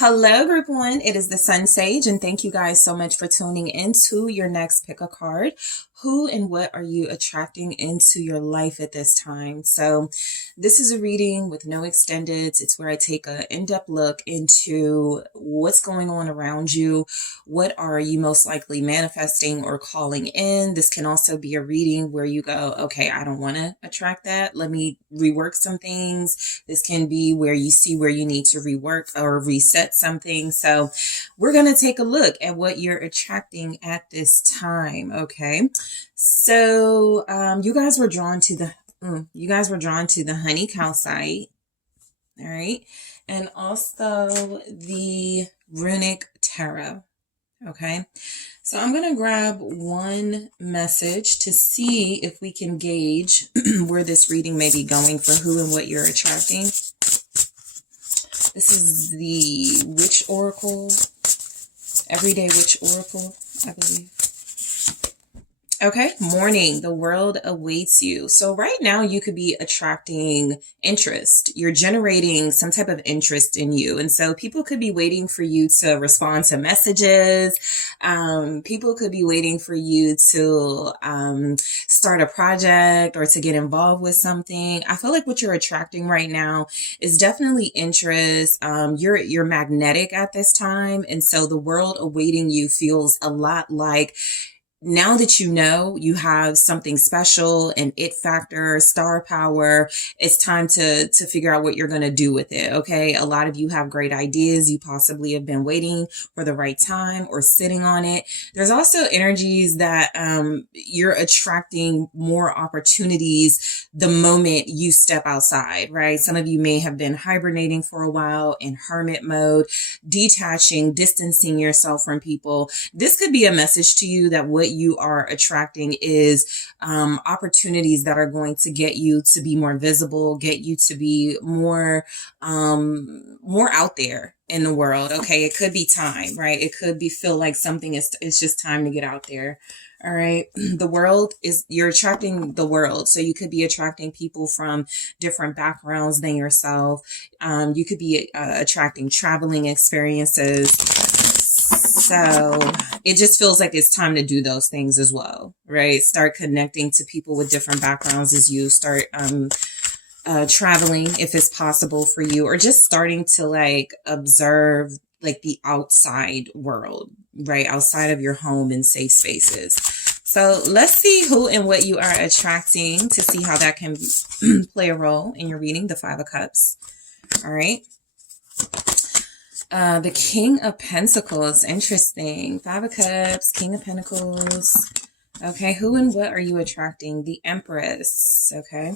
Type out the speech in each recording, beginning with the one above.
Hello, group one. It is the SunSage, and thank you guys so much for tuning into your next pick a card. Who and what are you attracting into your life at this time? So this is a reading with no extendeds. It's where I take an in-depth look into what's going on around you. What are you most likely manifesting or calling in? This can also be a reading where you go, okay, I don't want to attract that. Let me rework some things. This can be where you see where you need to rework or reset something. So we're going to take a look at what you're attracting at this time. Okay. So, you guys were drawn to the honey calcite. All right. And also the runic tarot. Okay. So I'm going to grab one message to see if we can gauge where this reading may be going for who and what you're attracting. This is the Witch Oracle, Everyday Witch Oracle, I believe. Okay, morning, the world awaits you. So right now you could be attracting interest. You're generating some type of interest in you. And so people could be waiting for you to respond to messages. People could be waiting for you to start a project or to get involved with something. I feel like what you're attracting right now is definitely interest. You're magnetic at this time. And so the world awaiting you feels a lot like, now that you know you have something special, an it factor, star power, it's time to figure out what you're going to do with it. Okay. A lot of you have great ideas. You possibly have been waiting for the right time or sitting on it. There's also energies that, you're attracting more opportunities the moment you step outside, right? Some of you may have been hibernating for a while in hermit mode, detaching, distancing yourself from people. This could be a message to you that what you are attracting is opportunities that are going to get you to be more visible, get you to be more out there in the world. Okay, it could be time, right? It could be feel like something is it's just time to get out there. All right. You're attracting the world. So you could be attracting people from different backgrounds than yourself. You could be attracting traveling experiences. So it just feels like it's time to do those things as well, right? Start connecting to people with different backgrounds as you start traveling, if it's possible for you, or just starting to like observe like the outside world, right? Outside of your home and safe spaces. So let's see who and what you are attracting to see how that can play a role in your reading, the Five of Cups. All right. The King of Pentacles, interesting. Five of Cups, King of Pentacles. Okay, who and what are you attracting? The Empress, okay.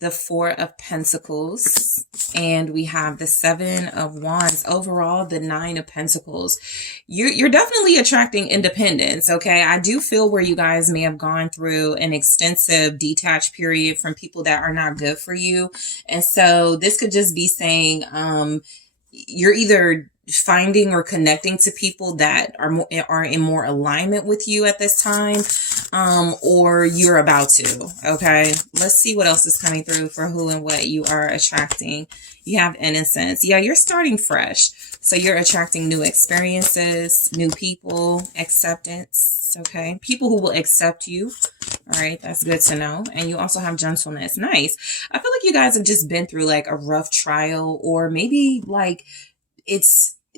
The Four of Pentacles, and we have the Seven of Wands. Overall, the Nine of Pentacles. You're definitely attracting independence, okay? I do feel where you guys may have gone through an extensive detached period from people that are not good for you. And so this could just be saying, you're either finding or connecting to people that are in more alignment with you at this time, or you're about to. Okay, let's see what else is coming through for who and what you are attracting. You have innocence. Yeah, you're starting fresh. So you're attracting new experiences, new people, acceptance. Okay, people who will accept you. All right, that's good to know. And you also have gentleness. Nice. I feel like you guys have just been through like a rough trial, or maybe like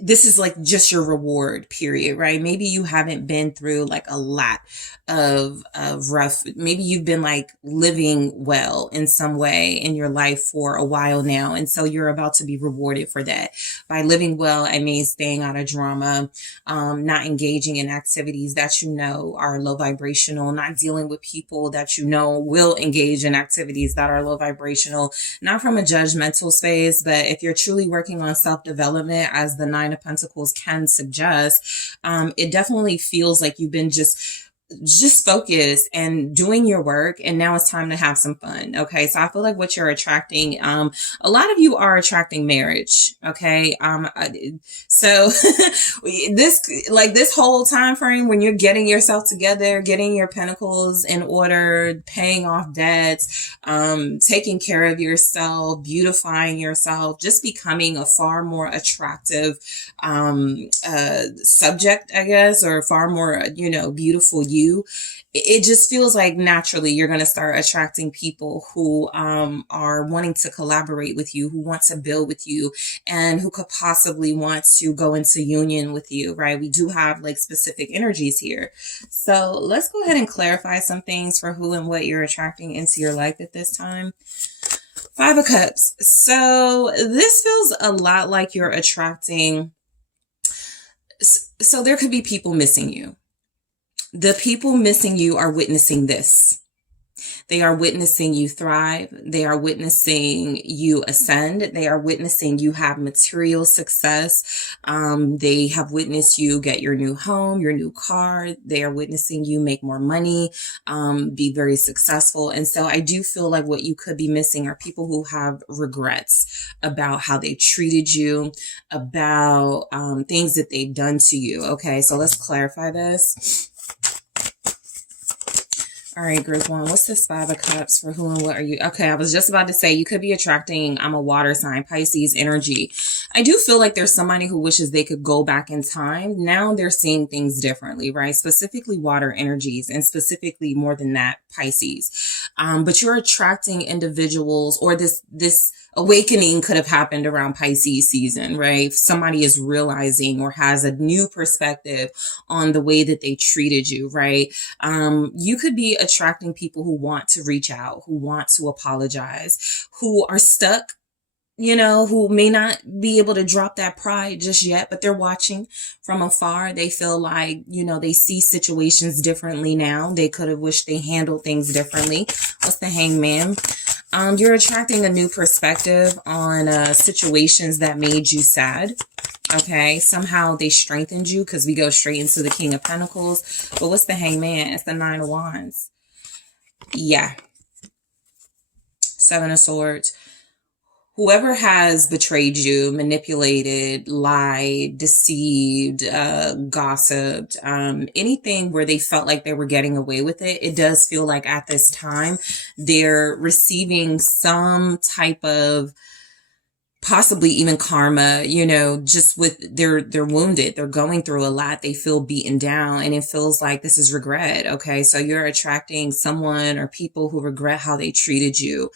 this is like just your reward period, right? Maybe you haven't been through like a lot of rough, maybe you've been like living well in some way in your life for a while now. And so you're about to be rewarded for that. By living well, I mean staying out of drama, not engaging in activities that you know are low vibrational, not dealing with people that you know will engage in activities that are low vibrational, not from a judgmental space, but if you're truly working on self-development, as the Nine of Pentacles can suggest, it definitely feels like you've been just just focus and doing your work, and now it's time to have some fun. Okay, so I feel like what you're attracting, a lot of you are attracting marriage. Okay, so this whole time frame when you're getting yourself together, getting your pentacles in order, paying off debts, taking care of yourself, beautifying yourself, just becoming a far more attractive subject, I guess, or far more, beautiful you. It just feels like naturally you're going to start attracting people who are wanting to collaborate with you, who want to build with you, and who could possibly want to go into union with you, right? We do have like specific energies here. So let's go ahead and clarify some things for who and what you're attracting into your life at this time. Five of Cups. So this feels a lot like you're attracting. So there could be people missing you. The people missing you are witnessing this. They are witnessing you thrive. They are witnessing you ascend. They are witnessing you have material success. They have witnessed you get your new home, your new car. They are witnessing you make more money, be very successful. And so I do feel like what you could be missing are people who have regrets about how they treated you, about things that they've done to you. Okay, so let's clarify this. All right, group one, what's this Five of Cups for who and what are you? Okay, I was just about to say you could be attracting, I'm a water sign, Pisces energy. I do feel like there's somebody who wishes they could go back in time. Now they're seeing things differently, right? Specifically water energies, and specifically more than that, Pisces. But you're attracting individuals, or this awakening could have happened around Pisces season, right? Somebody is realizing or has a new perspective on the way that they treated you, right? You could be attracting people who want to reach out, who want to apologize, who are stuck, who may not be able to drop that pride just yet, but they're watching from afar. They feel like, they see situations differently now. They could have wished they handled things differently. What's the Hangman? You're attracting a new perspective on situations that made you sad. Okay, somehow they strengthened you, because we go straight into the King of Pentacles. But what's the Hangman? It's the Nine of Wands. Yeah. Seven of Swords. Whoever has betrayed you, manipulated, lied, deceived, gossiped, anything where they felt like they were getting away with it, it does feel like at this time they're receiving some type of possibly even karma, just with they're wounded. They're going through a lot. They feel beaten down, and it feels like this is regret. Okay. So you're attracting someone or people who regret how they treated you.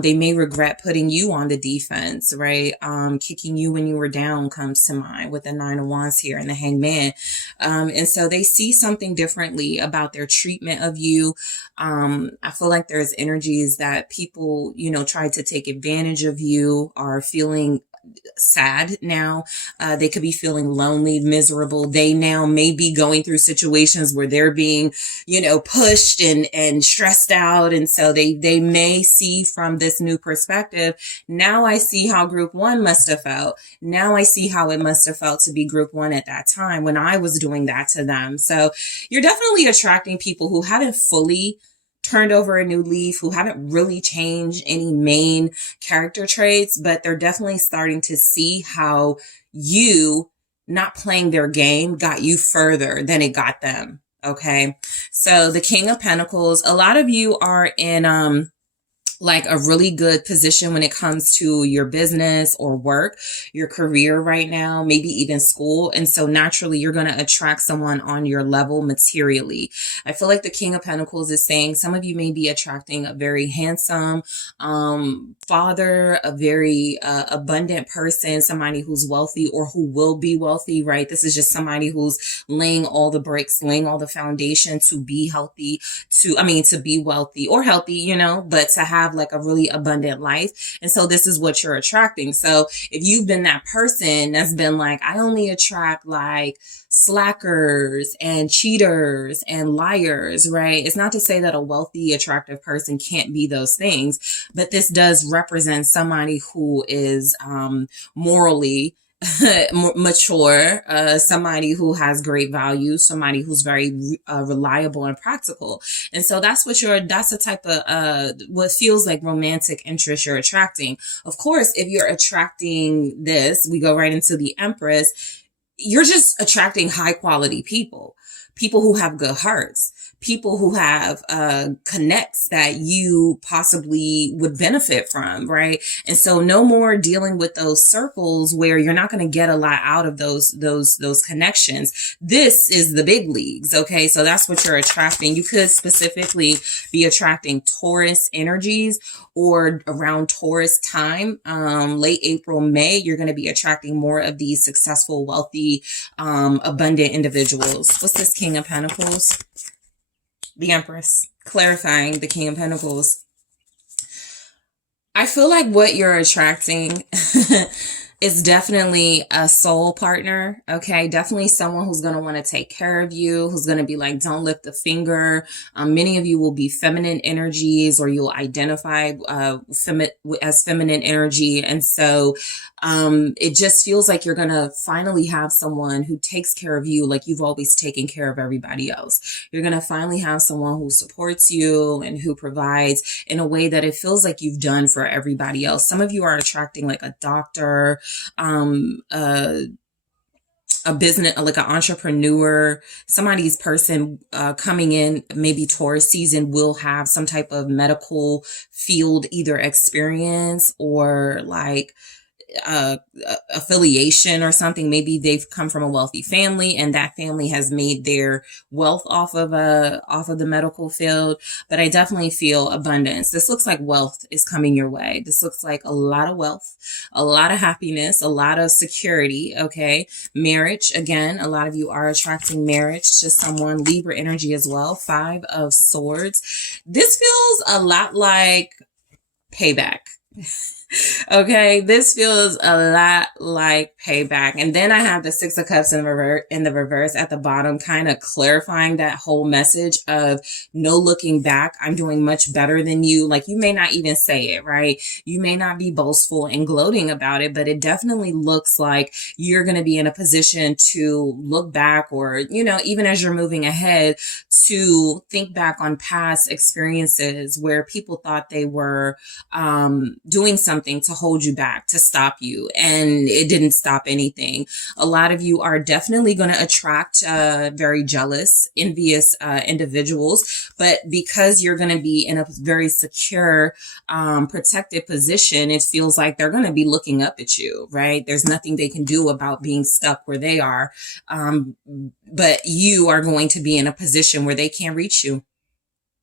They may regret putting you on the defense, right? Kicking you when you were down comes to mind with the Nine of Wands here and the Hangman. And so they see something differently about their treatment of you. I feel like there's energies that people, try to take advantage of you, are feeling sad now. They could be feeling lonely, miserable. They now may be going through situations where they're being, pushed and stressed out. And so they may see from this new perspective, now I see how group one must have felt. Now I see how it must have felt to be group one at that time when I was doing that to them. So you're definitely attracting people who haven't fully turned over a new leaf, who haven't really changed any main character traits, but they're definitely starting to see how you not playing their game got you further than it got them. Okay. So the King of Pentacles, a lot of you are in, like a really good position when it comes to your business or work, your career right now, maybe even school. And so naturally you're going to attract someone on your level materially. I feel like the King of Pentacles is saying some of you may be attracting a very handsome father, a very abundant person, somebody who's wealthy or who will be wealthy, right? This is just somebody who's laying all the bricks, laying all the foundation to be healthy, to be wealthy or healthy, but to have like a really abundant life. And so this is what you're attracting. So if you've been that person that's been like, I only attract like slackers and cheaters and liars, right? It's not to say that a wealthy, attractive person can't be those things, but this does represent somebody who is morally mature, somebody who has great values, somebody who's very reliable and practical. And so that's the type of what feels like romantic interest you're attracting. Of course, if you're attracting this, we go right into the Empress, you're just attracting high quality people, people who have good hearts, people who have connects that you possibly would benefit from, right? And so no more dealing with those circles where you're not going to get a lot out of those connections. This is the big leagues, okay? So that's what you're attracting. You could specifically be attracting Taurus energies, or around Taurus time, late April, May, you're going to be attracting more of these successful, wealthy, abundant individuals. What's this King of Pentacles? The Empress, clarifying the King of Pentacles. I feel like what you're attracting is definitely a soul partner, okay? Definitely someone who's going to want to take care of you, who's going to be like, don't lift a finger. Many of you will be feminine energies, or you'll identify as feminine energy. And so it just feels like you're going to finally have someone who takes care of you like you've always taken care of everybody else. You're going to finally have someone who supports you and who provides in a way that it feels like you've done for everybody else. Some of you are attracting like a doctor, a business, like an entrepreneur, somebody's person coming in, maybe Taurus season, will have some type of medical field, either experience or like affiliation or something. Maybe they've come from a wealthy family and that family has made their wealth off of the medical field. But I definitely feel abundance. This looks like wealth is coming your way. This looks like a lot of wealth, a lot of happiness, a lot of security. Okay. Marriage. Again, a lot of you are attracting marriage to someone. Libra energy as well. 5 of Swords. This feels a lot like payback. Okay, this feels a lot like payback. And then I have the 6 of Cups in the reverse at the bottom, kind of clarifying that whole message of no looking back. I'm doing much better than you. Like, you may not even say it, right? You may not be boastful and gloating about it, but it definitely looks like you're going to be in a position to look back, or, you know, even as you're moving ahead, to think back on past experiences where people thought they were doing something to hold you back, to stop you, and it didn't stop anything. A lot of you are definitely going to attract very jealous, envious individuals, but because you're going to be in a very secure, protected position, it feels like they're going to be looking up at you, right? There's nothing they can do about being stuck where they are, but you are going to be in a position where they can't reach you.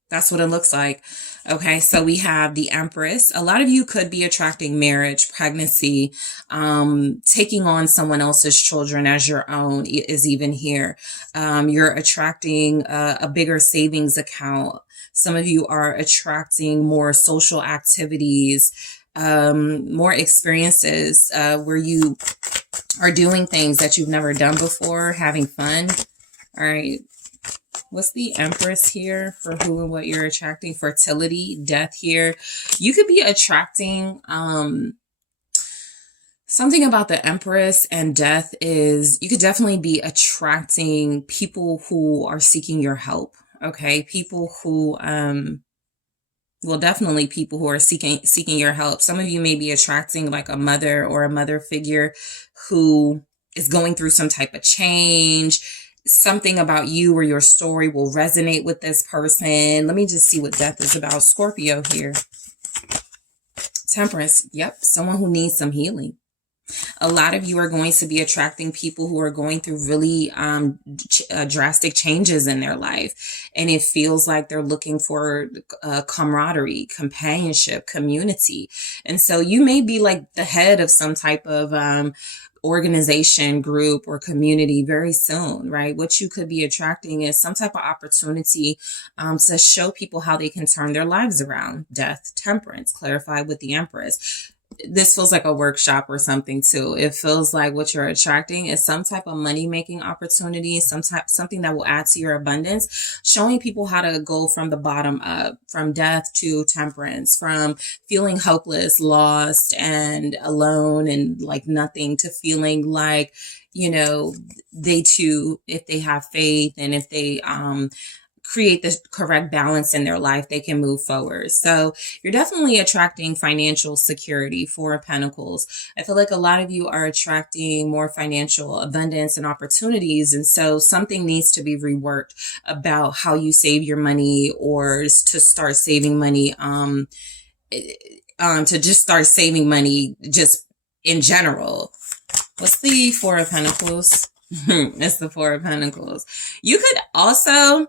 That's what it looks like. Okay, so we have the Empress. A lot of you could be attracting marriage, pregnancy, taking on someone else's children as your own is even here. You're attracting a bigger savings account. Some of you are attracting more social activities, more experiences where you are doing things that you've never done before, having fun. All right. What's the Empress here for who and what you're attracting? Fertility, death here. You could be attracting something about the Empress and death is you could definitely be attracting people who are seeking your help. Okay, people who well, definitely people who are seeking your help. Some of you may be attracting like a mother or a mother figure who is going through some type of change. Something about you or your story will resonate with this person. Let me just see what death is about. Scorpio here. Temperance. Yep. Someone who needs some healing. A lot of you are going to be attracting people who are going through really drastic changes in their life. And it feels like they're looking for camaraderie, companionship, community. And so you may be like the head of some type of organization, group, or community very soon, right? What you could be attracting is some type of opportunity to show people how they can turn their lives around. Death, temperance, clarified with the Empress. this feels like a workshop or something too. It feels like what you're attracting is some type of money-making opportunity, something that will add to your abundance, showing people how to go from the bottom up, from death to temperance, from feeling hopeless, lost, and alone and like nothing, to feeling like, you know, they too, if they have faith and if they create the correct balance in their life, they can move forward. So you're definitely attracting financial security. Four of Pentacles. I feel like a lot of you are attracting more financial abundance and opportunities. And so something needs to be reworked about how you save your money, or to start saving money, to just start saving money just in general. What's the Four of Pentacles? It's the Four of Pentacles. You could also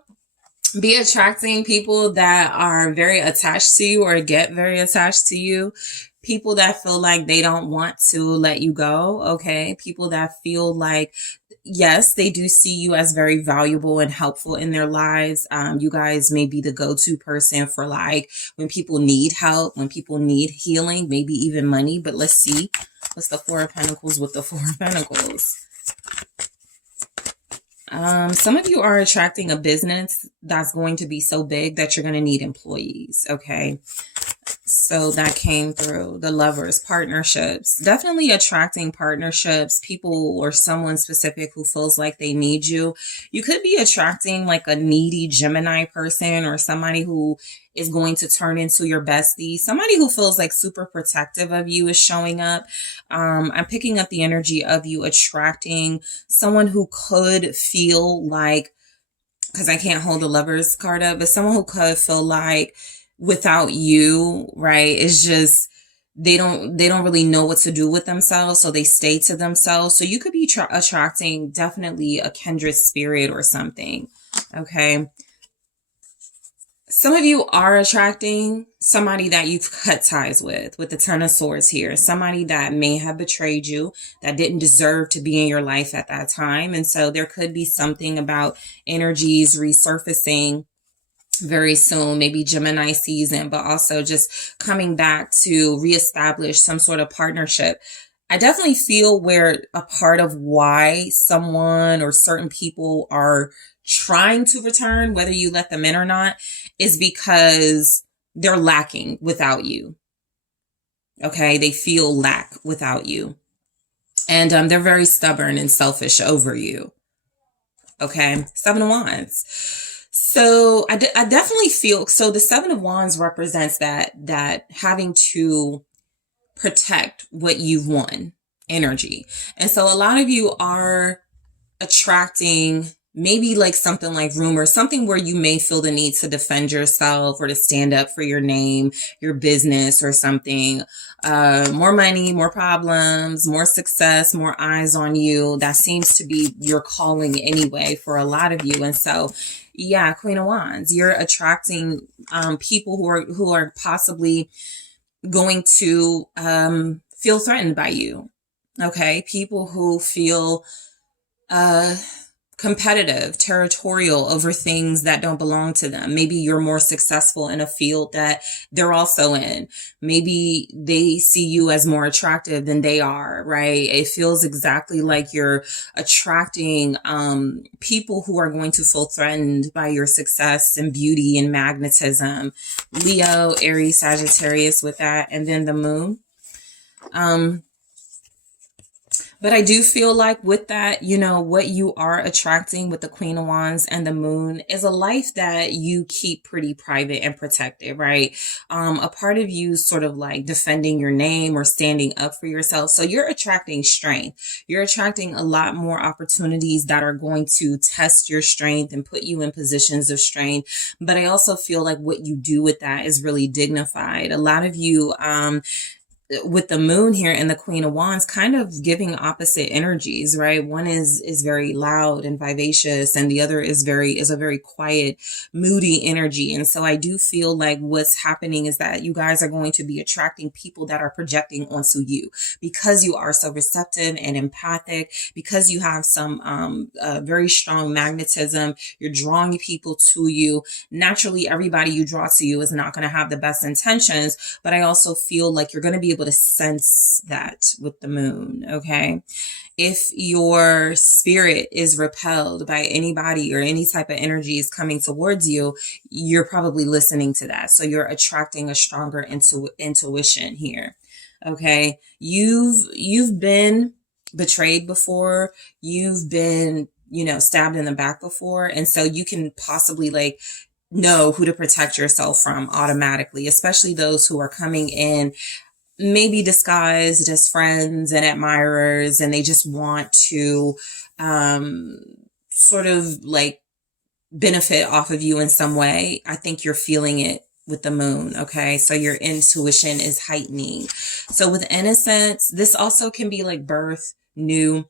be attracting people that are very attached to you, or get very attached to you. People that feel like they don't want to let you go. Okay. People that feel like, yes, they do see you as very valuable and helpful in their lives. You guys may be the go-to person for like when people need help, when people need healing, maybe even money. But let's see. What's the Four of Pentacles with the Four of Pentacles? Some of you are attracting a business that's going to be so big that you're going to need employees. Okay. So that came through. The Lovers, partnerships, definitely attracting partnerships, people or someone specific who feels like they need you. You could be attracting like a needy Gemini person, or somebody who is going to turn into your bestie. Somebody who feels like super protective of you is showing up. I'm picking up the energy of you attracting someone who could feel like, because I can't hold the Lovers card up, but someone who could feel like without you, right, it's just they don't really know what to do with themselves, so they stay to themselves. So you could be attracting definitely a kindred spirit or something. Okay. Some of you are attracting somebody that you've cut ties with the Ten of Swords here. Somebody that may have betrayed you, that didn't deserve to be in your life at that time. And so there could be something about energies resurfacing very soon, maybe Gemini season, but also just coming back to reestablish some sort of partnership. I definitely feel where a part of why someone or certain people are trying to return, whether you let them in or not, is because they're lacking without you. Okay. They feel lack without you. And they're very stubborn and selfish over you. Okay. Seven of Wands. So I definitely feel, so the Seven of Wands represents that having to protect what you've won energy. And so a lot of you are attracting maybe like something like rumors, something where you may feel the need to defend yourself or to stand up for your name, your business or something. More money, more problems, more success, more eyes on you. That seems to be your calling anyway for a lot of you. And so, yeah, Queen of Wands, you're attracting people who are possibly going to feel threatened by you. Okay, people who feel competitive, territorial over things that don't belong to them. Maybe you're more successful in a field that they're also in. Maybe they see you as more attractive than they are, right? It feels exactly like you're attracting people who are going to feel threatened by your success and beauty and magnetism. Leo, Aries, Sagittarius with that. And then the moon. But I do feel like with that, you know, what you are attracting with the Queen of Wands and the moon is a life that you keep pretty private and protected, right? A part of you sort of like defending your name or standing up for yourself. So you're attracting strength. You're attracting a lot more opportunities that are going to test your strength and put you in positions of strength. But I also feel like what you do with that is really dignified. A lot of you, with the moon here and the Queen of Wands kind of giving opposite energies, right? One is very loud and vivacious, and the other is a very quiet, moody energy. And so I do feel like what's happening is that you guys are going to be attracting people that are projecting onto you because you are so receptive and empathic, because you have some very strong magnetism. You're drawing people to you. Naturally, everybody you draw to you is not going to have the best intentions, but I also feel like you're going to be able to sense that with the moon, okay? If your spirit is repelled by anybody or any type of energy is coming towards you, you're probably listening to that. So you're attracting a stronger intuition here. Okay. You've been betrayed before. You've been, stabbed in the back before. And so you can possibly like know who to protect yourself from automatically, especially those who are coming in maybe disguised as friends and admirers, and they just want to sort of like benefit off of you in some way. I think you're feeling it with the moon. Okay. So your intuition is heightening. So with innocence, this also can be like birth, new,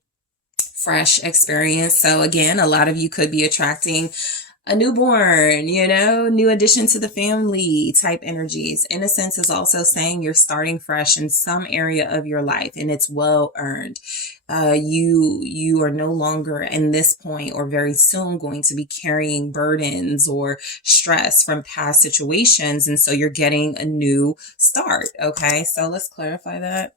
fresh experience. So again, a lot of you could be attracting a newborn, new addition to the family type energies. Innocence is also saying you're starting fresh in some area of your life, and it's well earned. You are no longer in this point or very soon going to be carrying burdens or stress from past situations. And so you're getting a new start. Okay. So let's clarify that.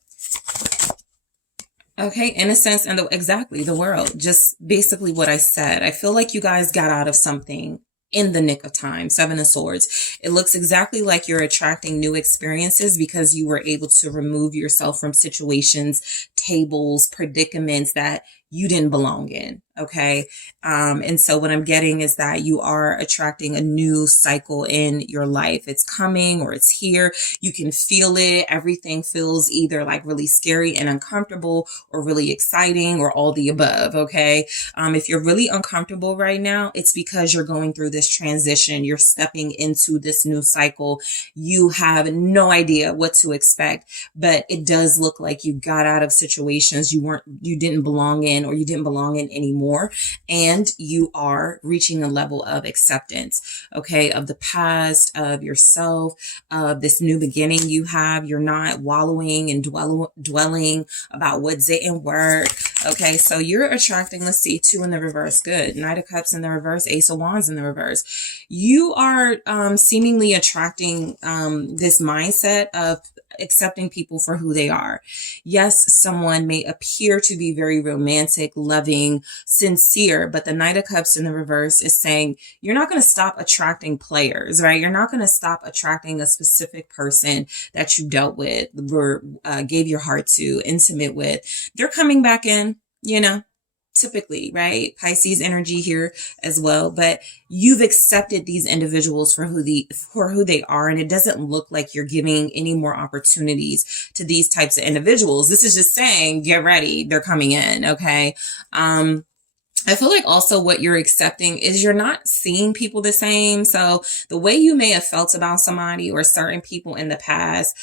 Okay, innocence and exactly the world. Just basically what I said. I feel like you guys got out of something in the nick of time. Seven of Swords. It looks exactly like you're attracting new experiences because you were able to remove yourself from situations, tables, predicaments that you didn't belong in. Okay. And so what I'm getting is that you are attracting a new cycle in your life. It's coming or it's here. You can feel it. Everything feels either like really scary and uncomfortable or really exciting or all the above. Okay. If you're really uncomfortable right now, it's because you're going through this transition. You're stepping into this new cycle. You have no idea what to expect, but it does look like you got out of situations you didn't belong in or you didn't belong in anymore. And you are reaching a level of acceptance, okay, of the past, of yourself, of this new beginning you have. You're not wallowing and dwelling about what didn't work. Okay, so you're attracting, let's see, 2 in the reverse. Good. Knight of Cups in the reverse, Ace of Wands in the reverse. You are seemingly attracting this mindset of accepting people for who they are. Yes, someone may appear to be very romantic, loving, sincere, but the Knight of Cups in the reverse is saying you're not going to stop attracting players, right? You're not going to stop attracting a specific person that you dealt with, gave your heart to, intimate with. They're coming back in, typically, right? Pisces energy here as well, but you've accepted these individuals for who they are. And it doesn't look like you're giving any more opportunities to these types of individuals. This is just saying, get ready. They're coming in. Okay. I feel like also what you're accepting is you're not seeing people the same. So the way you may have felt about somebody or certain people in the past,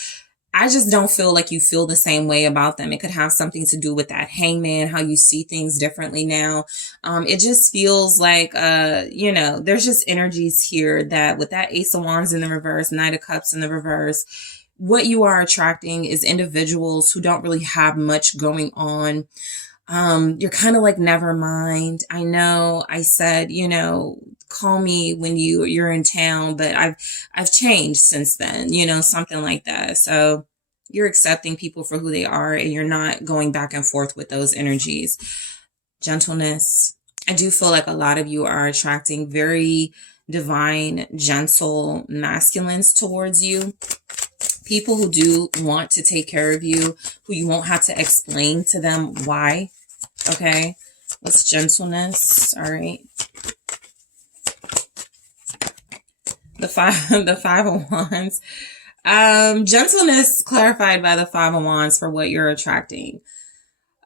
I just don't feel like you feel the same way about them. It could have something to do with that hangman, how you see things differently now. It just feels like, there's just energies here that with that Ace of Wands in the reverse, Knight of Cups in the reverse, what you are attracting is individuals who don't really have much going on. You're kind of like, never mind. I know I said, call me when you're in town, but I've changed since then, something like that. So you're accepting people for who they are and you're not going back and forth with those energies. Gentleness. I do feel like a lot of you are attracting very divine, gentle masculines towards you. People who do want to take care of you, who you won't have to explain to them why. Okay. What's gentleness? All right. The five of Wands. Gentleness clarified by the 5 of Wands for what you're attracting.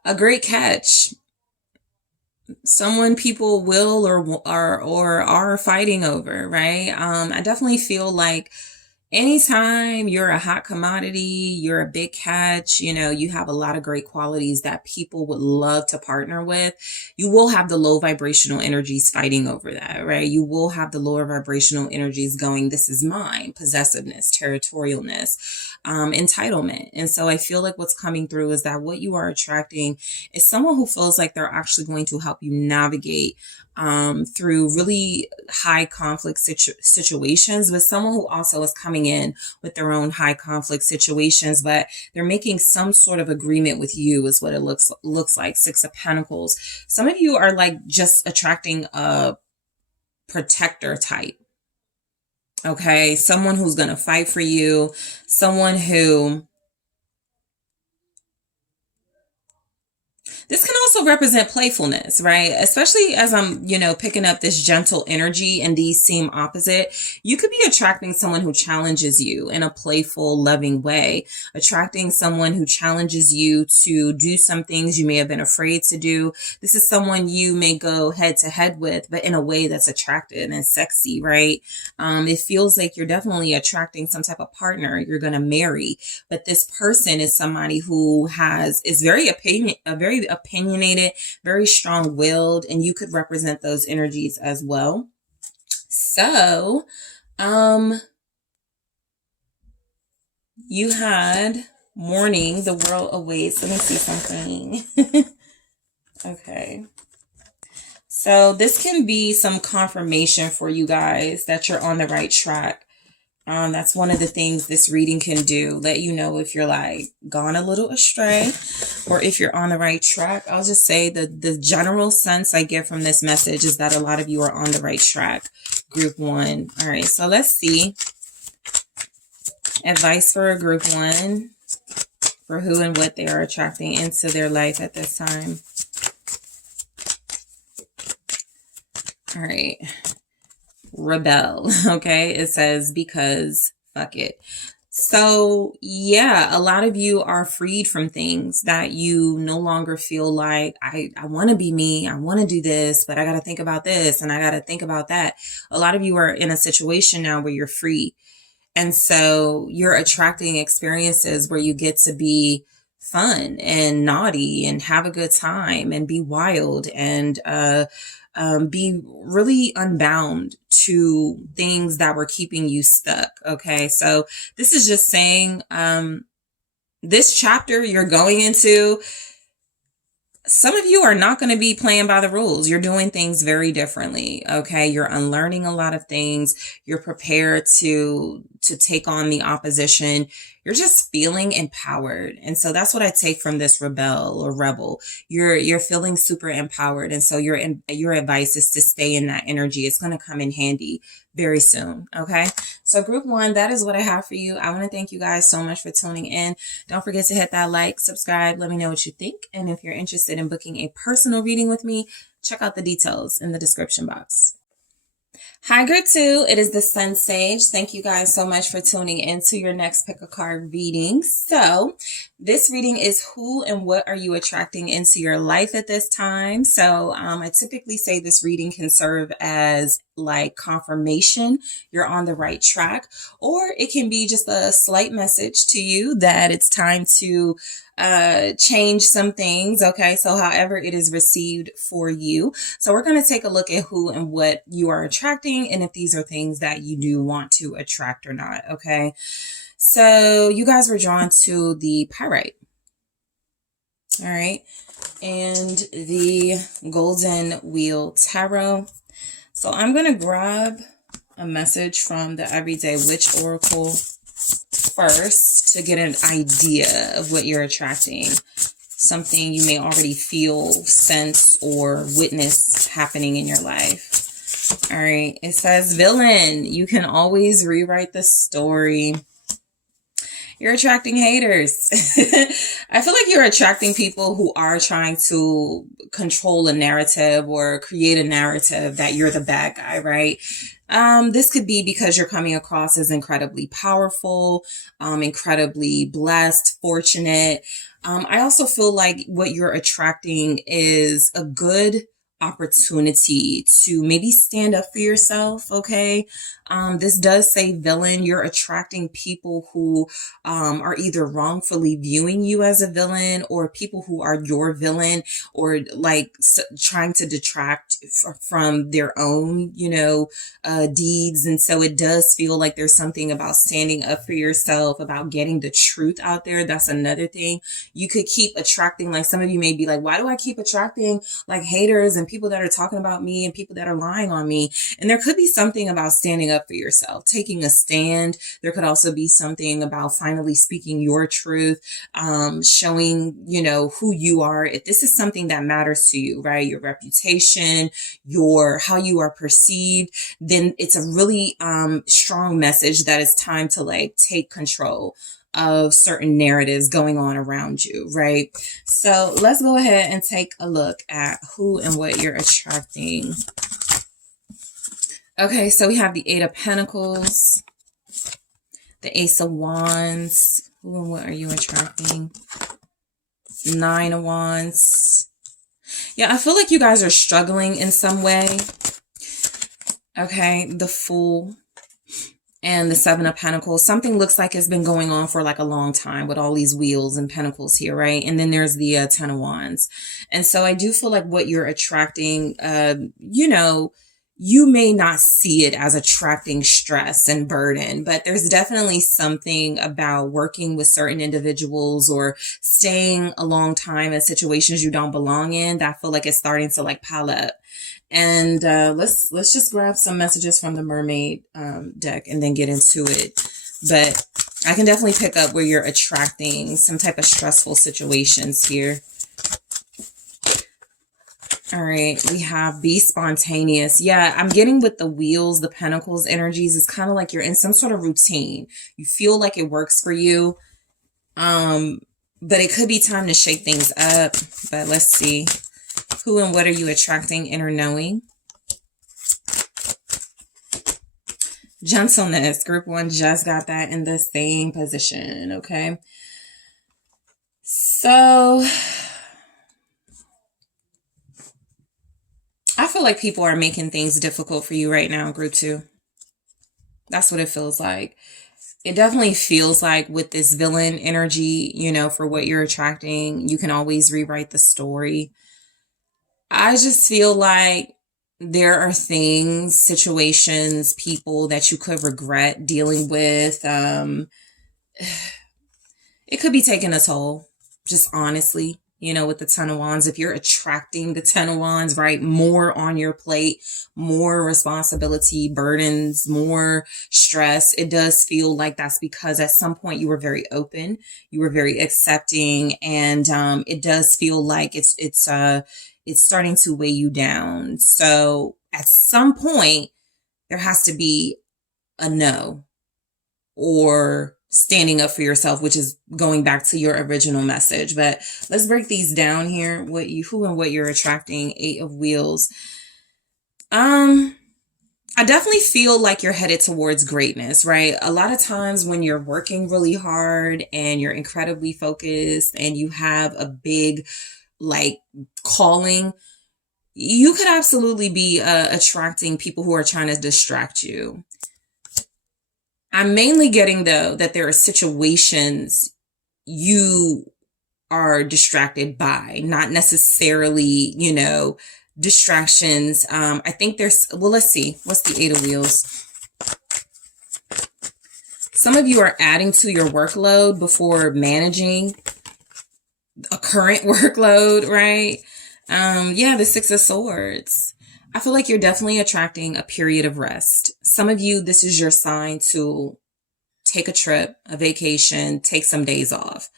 A great catch. Someone people will or are fighting over, right? I definitely feel like anytime you're a hot commodity, you're a big catch, you have a lot of great qualities that people would love to partner with. You will have the low vibrational energies fighting over that, right? You will have the lower vibrational energies going, this is mine, possessiveness, territorialness, entitlement. And so I feel like what's coming through is that what you are attracting is someone who feels like they're actually going to help you navigate through really high conflict situations, but someone who also is coming in with their own high conflict situations, but they're making some sort of agreement with you is what it looks like. Six of Pentacles. Some of you are like just attracting a protector type. Okay, someone who's going to fight for you, someone who... This can also represent playfulness, right? Especially as I'm, picking up this gentle energy and these seem opposite. You could be attracting someone who challenges you in a playful, loving way. Attracting someone who challenges you to do some things you may have been afraid to do. This is someone you may go head to head with, but in a way that's attractive and sexy, right? It feels like you're definitely attracting some type of partner you're going to marry. But this person is somebody who is very opinionated, very strong-willed, and you could represent those energies as well. So, you had morning, the world awaits. Let me see something. Okay. So this can be some confirmation for you guys that you're on the right track. That's one of the things this reading can do. Let you know if you're like gone a little astray or if you're on the right track. I'll just say the general sense I get from this message is that a lot of you are on the right track. Group 1. All right, so let's see. Advice for a group 1 for who and what they are attracting into their life at this time. All right. Rebel. Okay. It says, because fuck it. So yeah, a lot of you are freed from things that you no longer feel like, I want to be me. I want to do this, but I got to think about this and I got to think about that. A lot of you are in a situation now where you're free. And so you're attracting experiences where you get to be fun and naughty and have a good time and be wild and, be really unbound to things that were keeping you stuck. Okay. So this is just saying, this chapter you're going into, some of you are not going to be playing by the rules. You're doing things very differently. Okay. You're unlearning a lot of things. You're prepared to take on the opposition. You're just feeling empowered. And so that's what I take from this rebel or rebel. You're feeling super empowered. And so your advice is to stay in that energy. It's going to come in handy very soon. Okay. So group 1, that is what I have for you. I want to thank you guys so much for tuning in. Don't forget to hit that like, subscribe. Let me know what you think. And if you're interested in booking a personal reading with me, check out the details in the description box. Hi, group 2. It is the SunSage. Thank you guys so much for tuning in to your next pick a card reading. So this reading is who and what are you attracting into your life at this time? So I typically say this reading can serve as like confirmation you're on the right track, or it can be just a slight message to you that it's time to change some things. Okay. So however it is received for you. So we're going to take a look at who and what you are attracting and if these are things that you do want to attract or not. Okay. So you guys were drawn to the Pyrite. All right. And the Golden Wheel Tarot. So I'm going to grab a message from the Everyday Witch Oracle first to get an idea of what you're attracting. Something you may already feel, sense, or witness happening in your life. All right. It says, villain, you can always rewrite the story. You're attracting haters. I feel like you're attracting people who are trying to control a narrative or create a narrative that you're the bad guy, right? This could be because you're coming across as incredibly powerful, incredibly blessed, fortunate. I also feel like what you're attracting is a good opportunity to maybe stand up for yourself. Okay. This does say villain. You're attracting people who are either wrongfully viewing you as a villain or people who are your villain or like trying to detract from their own, deeds. And so it does feel like there's something about standing up for yourself, about getting the truth out there. That's another thing. You could keep attracting, like some of you may be like, why do I keep attracting like haters and people that are talking about me and people that are lying on me. And there could be something about standing up for yourself, taking a stand. There could also be something about finally speaking your truth, showing, you know, who you are. If this is something that matters to you, right? Your reputation, how you are perceived, then it's a really strong message that it's time to like take control of certain narratives going on around you, right? So let's go ahead and take a look at who and what you're attracting. Okay, so we have the Eight of Pentacles, the Ace of Wands. Who and what are you attracting? Nine of Wands. Yeah, I feel like you guys are struggling in some way. Okay, the Fool and the Seven of Pentacles. Something looks like it's been going on for like a long time with all these wheels and pentacles here, right? And then there's the Ten of Wands. And so I do feel like what you're attracting, you know, you may not see it as attracting stress and burden, but there's definitely something about working with certain individuals or staying a long time in situations you don't belong in that I feel like it's starting to like pile up. And let's just grab some messages from the Mermaid deck and then get into it. But I can definitely pick up where you're attracting some type of stressful situations here. All right, we have be spontaneous. Yeah, I'm getting with the wheels, the pentacles energies. It's kind of like you're in some sort of routine. You feel like it works for you. But it could be time to shake things up. But let's see. Who and what are you attracting? Inner knowing. Gentleness. Group 1 just got that in the same position. Okay. So I feel like people are making things difficult for you right now, Group 2. That's what it feels like. It definitely feels like with this villain energy, you know, for what you're attracting, you can always rewrite the story. I just feel like there are things, situations, people that you could regret dealing with. It could be taking a toll, just honestly, you know, with the Ten of Wands. If you're attracting the Ten of Wands, right, more on your plate, more responsibility, burdens, more stress, it does feel like that's because at some point you were very open, you were very accepting, and it does feel like it's starting to weigh you down. So at some point, there has to be a no or standing up for yourself, which is going back to your original message. But let's break these down here. Who and what you're attracting. Eight of Wheels. I definitely feel like you're headed towards greatness, right? A lot of times when you're working really hard and you're incredibly focused and you have a big like calling, you could absolutely be attracting people who are trying to distract you. I'm mainly getting though that there are situations you are distracted by, not necessarily, you know, distractions. I think there's, well, let's see. What's the Eight of Wheels? Some of you are adding to your workload before managing a current workload, right? Yeah, the Six of Swords. I feel like you're definitely attracting a period of rest. Some of you, this is your sign to take a trip, a vacation, take some days off.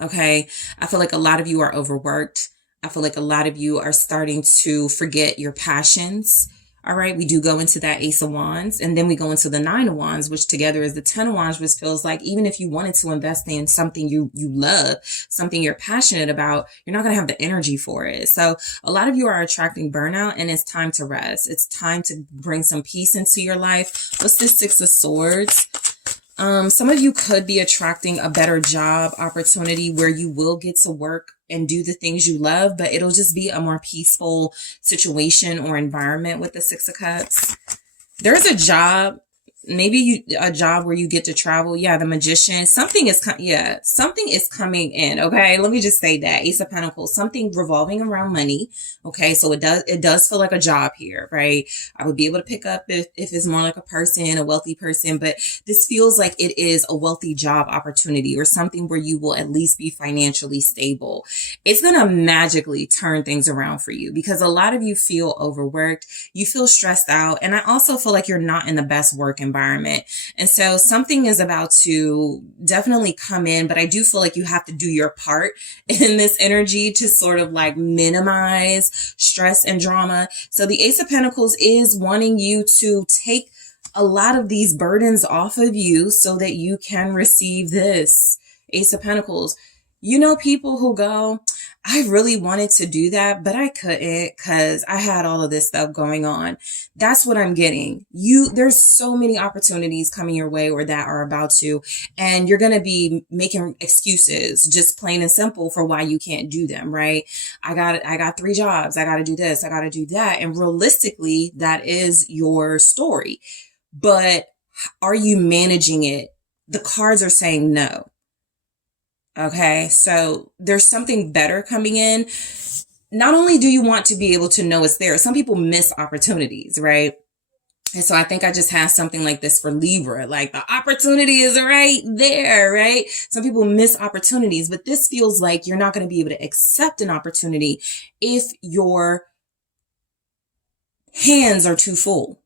Okay. I feel like a lot of you are overworked. I feel like a lot of you are starting to forget your passions. All right. We do go into that Ace of Wands, and then we go into the Nine of Wands, which together is the Ten of Wands, which feels like even if you wanted to invest in something you love, something you're passionate about, you're not going to have the energy for it. So a lot of you are attracting burnout, and it's time to rest. It's time to bring some peace into your life. What's this Six of Swords? Some of you could be attracting a better job opportunity where you will get to work and do the things you love, but it'll just be a more peaceful situation or environment with the Six of Cups. There's a job maybe a job where you get to travel. Yeah, the Magician. Something is something is coming in. Okay, let me just say that Ace of Pentacles, something revolving around money. Okay, so it does feel like a job here, right? I would be able to pick up if it's more like a person, a wealthy person, but this feels like it is a wealthy job opportunity or something where you will at least be financially stable. It's gonna magically turn things around for you because a lot of you feel overworked, you feel stressed out, and I also feel like you're not in the best work environment. And so something is about to definitely come in, but I do feel like you have to do your part in this energy to sort of like minimize stress and drama. So the Ace of Pentacles is wanting you to take a lot of these burdens off of you so that you can receive this. Ace of Pentacles. You know, people who go, I really wanted to do that, but I couldn't because I had all of this stuff going on. That's what I'm getting. There's so many opportunities coming your way or that are about to, and you're going to be making excuses, just plain and simple, for why you can't do them, right? I got 3 jobs. I got to do this. I got to do that. And realistically, that is your story. But are you managing it? The cards are saying no. Okay, so there's something better coming in. Not only do you want to be able to know it's there, some people miss opportunities, right? And so I think I just have something like this for Libra, like the opportunity is right there, right? Some people miss opportunities, but this feels like you're not going to be able to accept an opportunity if your hands are too full.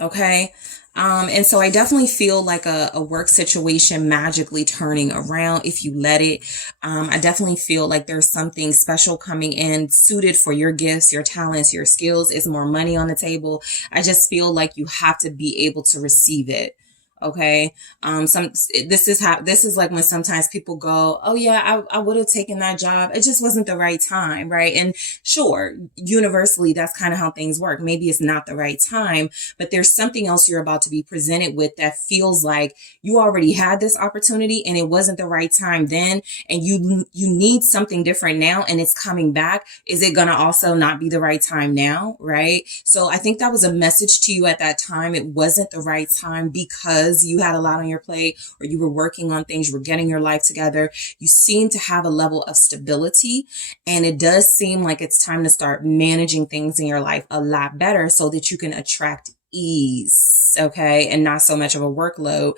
Okay. And so I definitely feel like a work situation magically turning around if you let it. I definitely feel like there's something special coming in suited for your gifts, your talents, your skills. It's more money on the table. I just feel like you have to be able to receive it. Okay. This is like when sometimes people go, oh yeah, I would have taken that job. It just wasn't the right time. Right. And sure, universally, that's kind of how things work. Maybe it's not the right time, but there's something else you're about to be presented with that feels like you already had this opportunity and it wasn't the right time then. And you need something different now and it's coming back. Is it going to also not be the right time now? Right. So I think that was a message to you at that time. It wasn't the right time because you had a lot on your plate or you were working on things, you were getting your life together. You seem to have a level of stability and it does seem like it's time to start managing things in your life a lot better so that you can attract ease, okay, and not so much of a workload,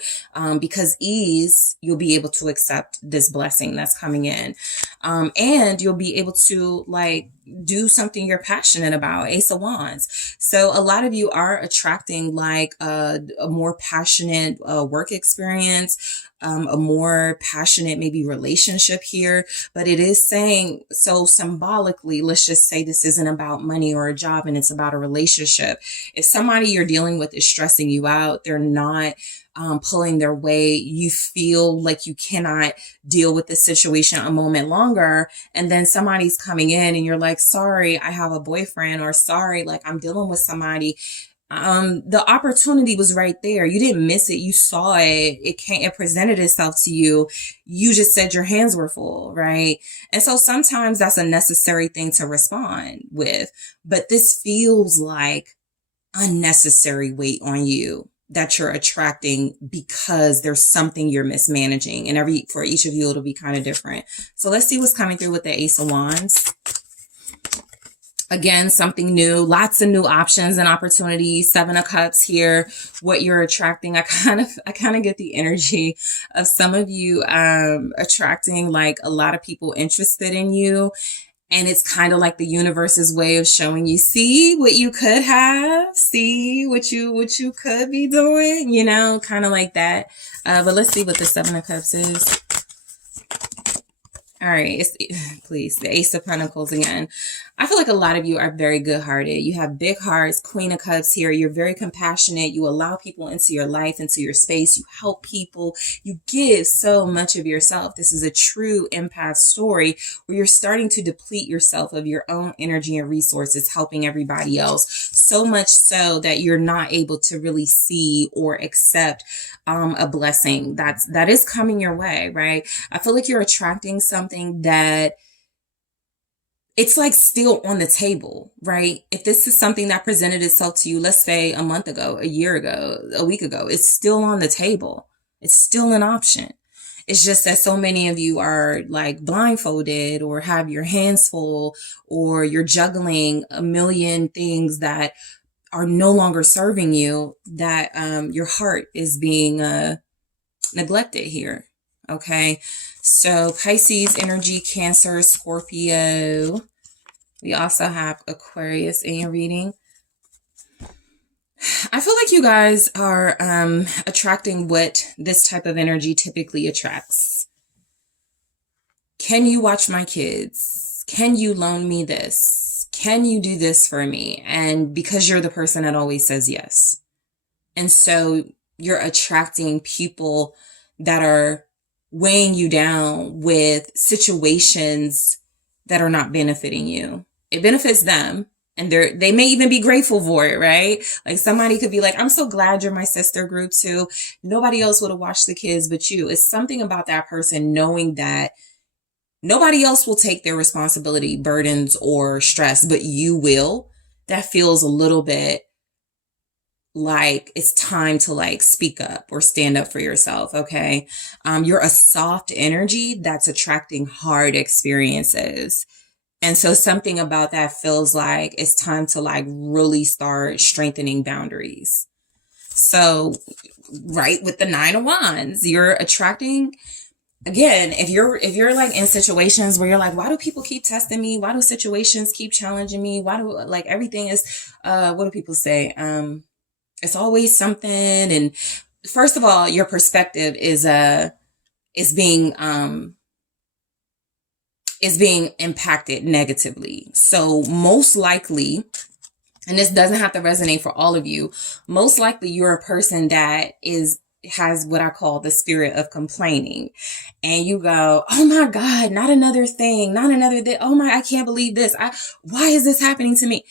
because ease, you'll be able to accept this blessing that's coming in, and you'll be able to like do something you're passionate about. Ace of Wands. So a lot of you are attracting like a more passionate work experience, a more passionate maybe relationship here, but it is saying, so symbolically, let's just say this isn't about money or a job and it's about a relationship. If somebody you're dealing with is stressing you out, they're not pulling their weight, you feel like you cannot deal with the situation a moment longer, and then somebody's coming in and you're like, sorry, I have a boyfriend, or sorry, like I'm dealing with somebody. The opportunity was right there. You didn't miss it. You saw it. It presented itself to you. You just said your hands were full, right? And so sometimes that's a necessary thing to respond with, but this feels like unnecessary weight on you that you're attracting because there's something you're mismanaging. And for each of you, it'll be kind of different. So let's see what's coming through with the Ace of Wands. Again, something new, lots of new options and opportunities. 7 of Cups here, what you're attracting. I kind of get the energy of some of you attracting like a lot of people interested in you. And it's kind of like the universe's way of showing you, see what you could have, see what you could be doing, you know, kind of like that. But let's see what the 7 of Cups is. All right, please, the Ace of Pentacles again. I feel like a lot of you are very good-hearted. You have big hearts, Queen of Cups here. You're very compassionate. You allow people into your life, into your space. You help people. You give so much of yourself. This is a true empath story where you're starting to deplete yourself of your own energy and resources, helping everybody else. So much so that you're not able to really see or accept a blessing that is coming your way, right? I feel like you're attracting something that it's like still on the table, right? If this is something that presented itself to you, let's say a month ago, a year ago, a week ago, it's still on the table. It's still an option. It's just that so many of you are like blindfolded or have your hands full, or you're juggling a million things that are no longer serving you, that your heart is being neglected here. Okay. So Pisces energy, Cancer, Scorpio. We also have Aquarius in your reading. I feel like you guys are attracting what this type of energy typically attracts. Can you watch my kids? Can you loan me this? Can you do this for me? And because you're the person that always says yes. And so you're attracting people that are weighing you down with situations that are not benefiting you. It benefits them, and they may even be grateful for it, right? Like somebody could be like, I'm so glad you're my sister group too. Nobody else would have watched the kids but you. It's something about that person knowing that nobody else will take their responsibility, burdens, or stress, but you will. That feels a little bit like it's time to like speak up or stand up for yourself. Okay. You're a soft energy that's attracting hard experiences. And so something about that feels like it's time to like really start strengthening boundaries. So right with the 9 of Wands, you're attracting, again, if you're like in situations where you're like, why do people keep testing me? Why do situations keep challenging me? Why do like everything is, what do people say? It's always something. And first of all, your perspective is being impacted negatively. So most likely, and this doesn't have to resonate for all of you, most likely you're a person that has what I call the spirit of complaining. And you go, oh my God, not another thing, not another thing. Oh my, I can't believe this. Why is this happening to me?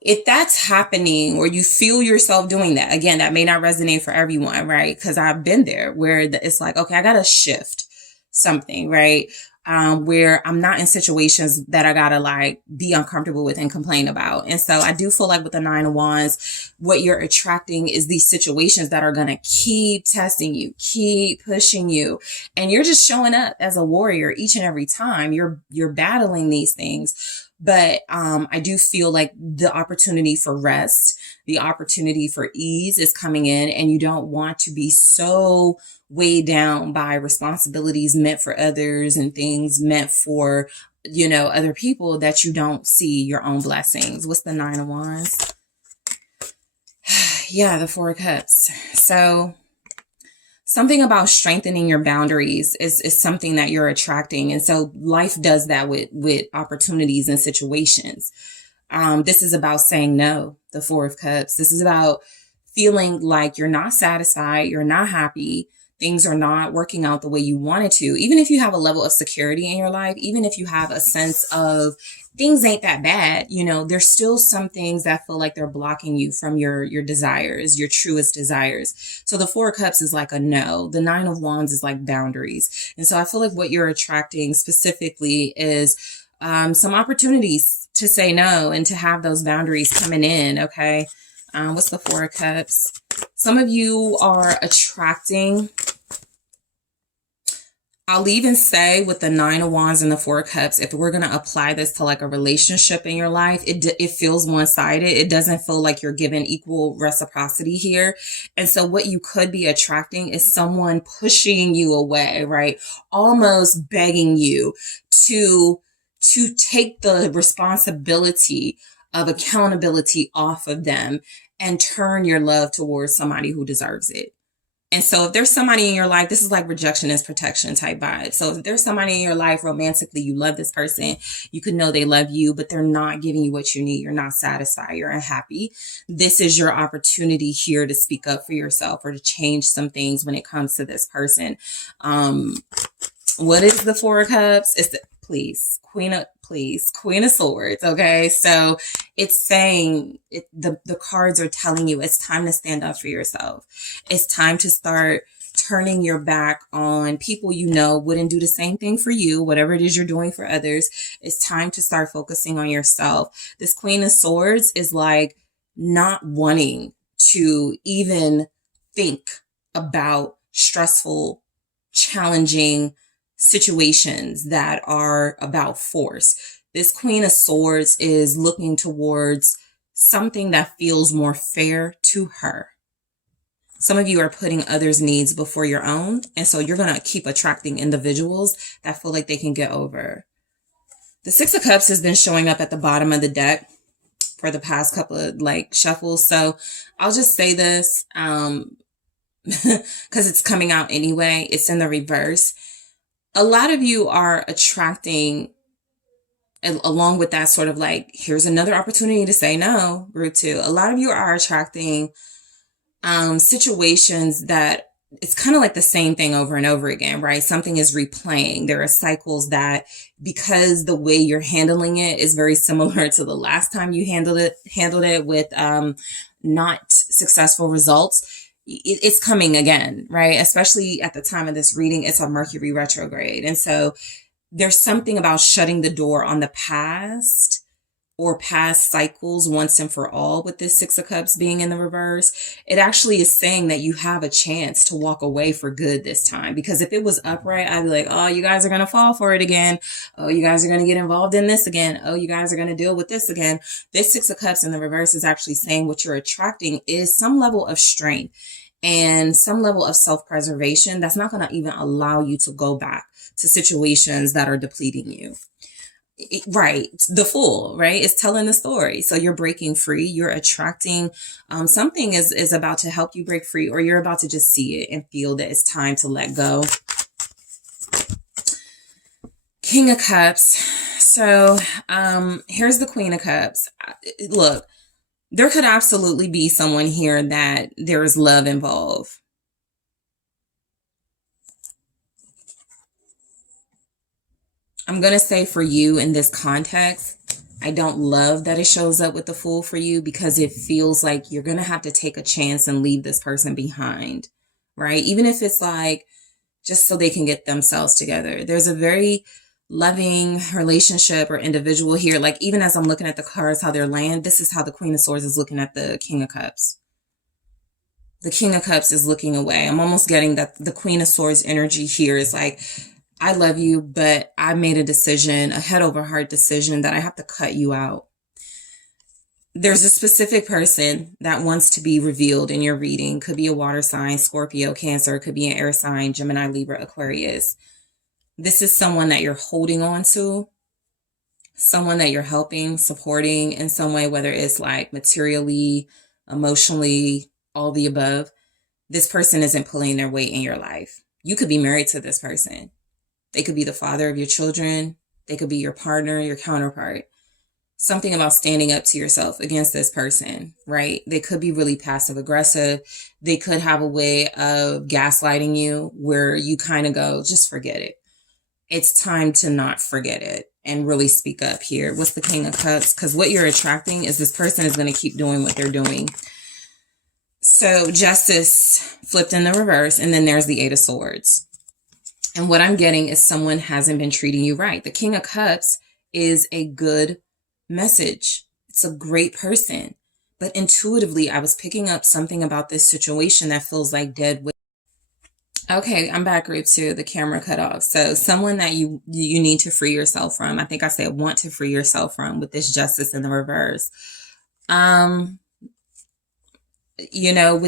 If that's happening, or you feel yourself doing that, again, that may not resonate for everyone, right? Because I've been there where it's like, okay, I got to shift something, right? Where I'm not in situations that I gotta like be uncomfortable with and complain about. And so I do feel like with the 9 of Wands, what you're attracting is these situations that are going to keep testing you, keep pushing you. And you're just showing up as a warrior each and every time you're battling these things. But I do feel like the opportunity for rest, the opportunity for ease is coming in, and you don't want to be so weighed down by responsibilities meant for others and things meant for, other people, that you don't see your own blessings. What's the 9 of Wands? Yeah, the 4 of Cups. So something about strengthening your boundaries is something that you're attracting. And so life does that with opportunities and situations. This is about saying no, the 4 of Cups. This is about feeling like you're not satisfied, you're not happy, things are not working out the way you wanted to. Even if you have a level of security in your life, even if you have a sense of things ain't that bad, there's still some things that feel like they're blocking you from your desires, your truest desires. So the 4 of Cups is like a no. The 9 of Wands is like boundaries. And so I feel like what you're attracting specifically is some opportunities to say no and to have those boundaries coming in. Okay. What's the 4 of Cups? Some of you are attracting, I'll even say with the 9 of Wands and the 4 of Cups, if we're going to apply this to like a relationship in your life, it feels one-sided. It doesn't feel like you're given equal reciprocity here. And so what you could be attracting is someone pushing you away, right? Almost begging you to take the responsibility of accountability off of them and turn your love towards somebody who deserves it. And so if there's somebody in your life, this is like rejection is protection type vibe. So if there's somebody in your life romantically, you love this person, you can know they love you, but they're not giving you what you need. You're not satisfied. You're unhappy. This is your opportunity here to speak up for yourself or to change some things when it comes to this person. What is the 4 of Cups? It's Queen of Swords. Okay. So it's saying the cards are telling you it's time to stand up for yourself. It's time to start turning your back on people you know wouldn't do the same thing for you, whatever it is you're doing for others. It's time to start focusing on yourself. This Queen of Swords is like not wanting to even think about stressful, challenging situations that are about force. This Queen of Swords is looking towards something that feels more fair to her. Some of you are putting others' needs before your own, and so you're going to keep attracting individuals that feel like they can get over. The Six of Cups has been showing up at the bottom of the deck for the past couple of shuffles, so I'll just say this because it's coming out anyway. It's in the reverse. A lot of you are attracting, along with that sort of here's another opportunity to say no, route 2. A lot of you are attracting situations that it's kind of like the same thing over and over again, right? Something is replaying. There are cycles that, because the way you're handling it is very similar to the last time you handled it with not successful results. It's coming again, right? Especially at the time of this reading, it's a Mercury retrograde. And so there's something about shutting the door on the past or past cycles once and for all with this Six of Cups being in the reverse. It actually is saying that you have a chance to walk away for good this time. Because if it was upright, I'd be like, oh, you guys are going to fall for it again. Oh, you guys are going to get involved in this again. Oh, you guys are going to deal with this again. This Six of Cups in the reverse is actually saying what you're attracting is some level of strength and some level of self-preservation that's not going to even allow you to go back to situations that are depleting you. Right. The Fool, right? It's telling the story. So you're breaking free. You're attracting something is about to help you break free, or you're about to just see it and feel that it's time to let go. King of Cups. So here's the Queen of Cups. Look, there could absolutely be someone here that there is love involved. I'm going to say for you in this context, I don't love that it shows up with the Fool for you, because it feels like you're going to have to take a chance and leave this person behind, right? Even if it's just so they can get themselves together. There's a very loving relationship or individual here. Even as I'm looking at the cards, how they're laying, this is how the Queen of Swords is looking at the King of Cups. The King of Cups is looking away. I'm almost getting that the Queen of Swords energy here is I love you, but I made a decision, a head over heart decision, that I have to cut you out. There's a specific person that wants to be revealed in your reading. Could be a water sign, Scorpio, Cancer. Could be an air sign, Gemini, Libra, Aquarius. This is someone that you're holding on to, someone that you're helping, supporting in some way, whether it's materially, emotionally, all the above. This person isn't pulling their weight in your life. You could be married to this person. They could be the father of your children. They could be your partner, your counterpart. Something about standing up to yourself against this person, right? They could be really passive aggressive. They could have a way of gaslighting you where you kind of go, just forget it. It's time to not forget it and really speak up here. What's the King of Cups? Because what you're attracting is this person is going to keep doing what they're doing. So Justice flipped in the reverse, and then there's the Eight of Swords. And what I'm getting is someone hasn't been treating you right. The King of Cups is a good message. It's a great person. But intuitively, I was picking up something about this situation that feels like dead weight. Okay, I'm back, group 2. The camera cut off. So someone that you need to free yourself from. I think I said want to free yourself from with this Justice in the reverse. With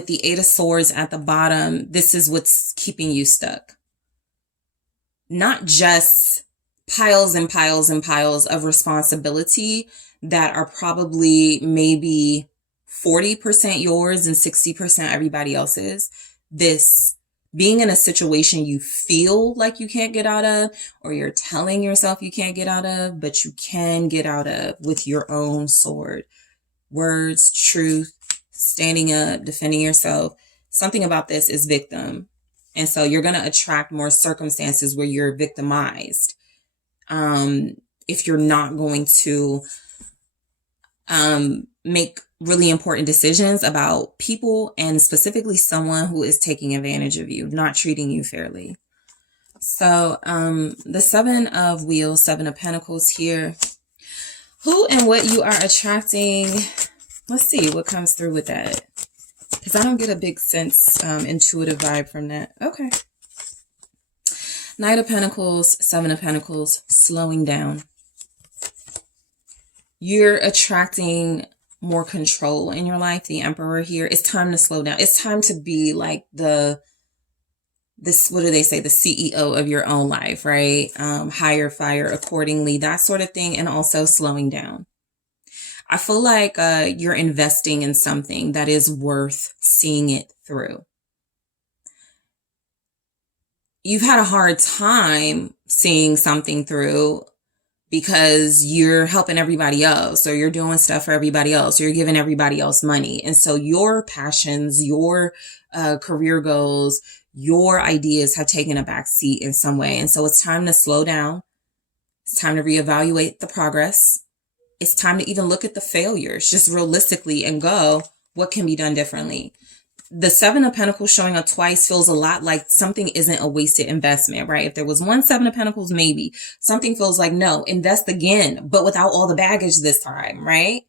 the Eight of Swords at the bottom, this is what's keeping you stuck. Not just piles and piles and piles of responsibility that are probably maybe 40% yours and 60% everybody else's. This being in a situation you feel like you can't get out of, or you're telling yourself you can't get out of, but you can get out of with your own sword. Words, truth, standing up, defending yourself. Something about this is victim. And so you're going to attract more circumstances where you're victimized. If you're not going to make really important decisions about people, and specifically someone who is taking advantage of you, not treating you fairly. So the Seven of Wheels, Seven of Pentacles here. Who and what you are attracting. Let's see what comes through with that. Because I don't get a big sense, intuitive vibe from that. Okay. Knight of Pentacles, Seven of Pentacles, slowing down. You're attracting more control in your life. The Emperor here. It's time to slow down. It's time to be like what do they say? The CEO of your own life, right? Hire, fire accordingly, that sort of thing. And also slowing down. I feel like you're investing in something that is worth seeing it through. You've had a hard time seeing something through because you're helping everybody else, or you're doing stuff for everybody else, or you're giving everybody else money. And so your passions, your career goals, your ideas have taken a back seat in some way. And so it's time to slow down. It's time to reevaluate the progress. It's time to even look at the failures just realistically and go, what can be done differently? The Seven of Pentacles showing up twice feels a lot like something isn't a wasted investment, right? If there was one Seven of Pentacles, maybe. Something feels like, no, invest again, but without all the baggage this time, right?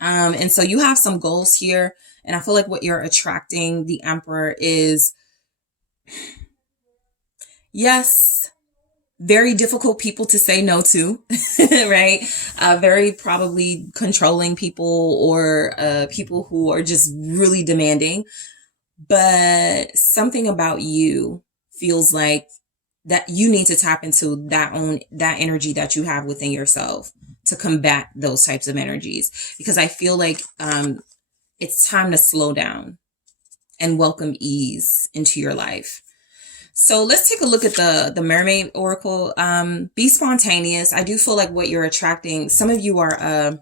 And so you have some goals here. And I feel like what you're attracting, the Emperor, is, yes, very difficult people to say no to, right? Very probably controlling people, or people who are just really demanding. But something about you feels like that you need to tap into that energy that you have within yourself to combat those types of energies. Because I feel like it's time to slow down and welcome ease into your life. So let's take a look at the Mermaid Oracle. Be spontaneous. I do feel like what you're attracting, some of you are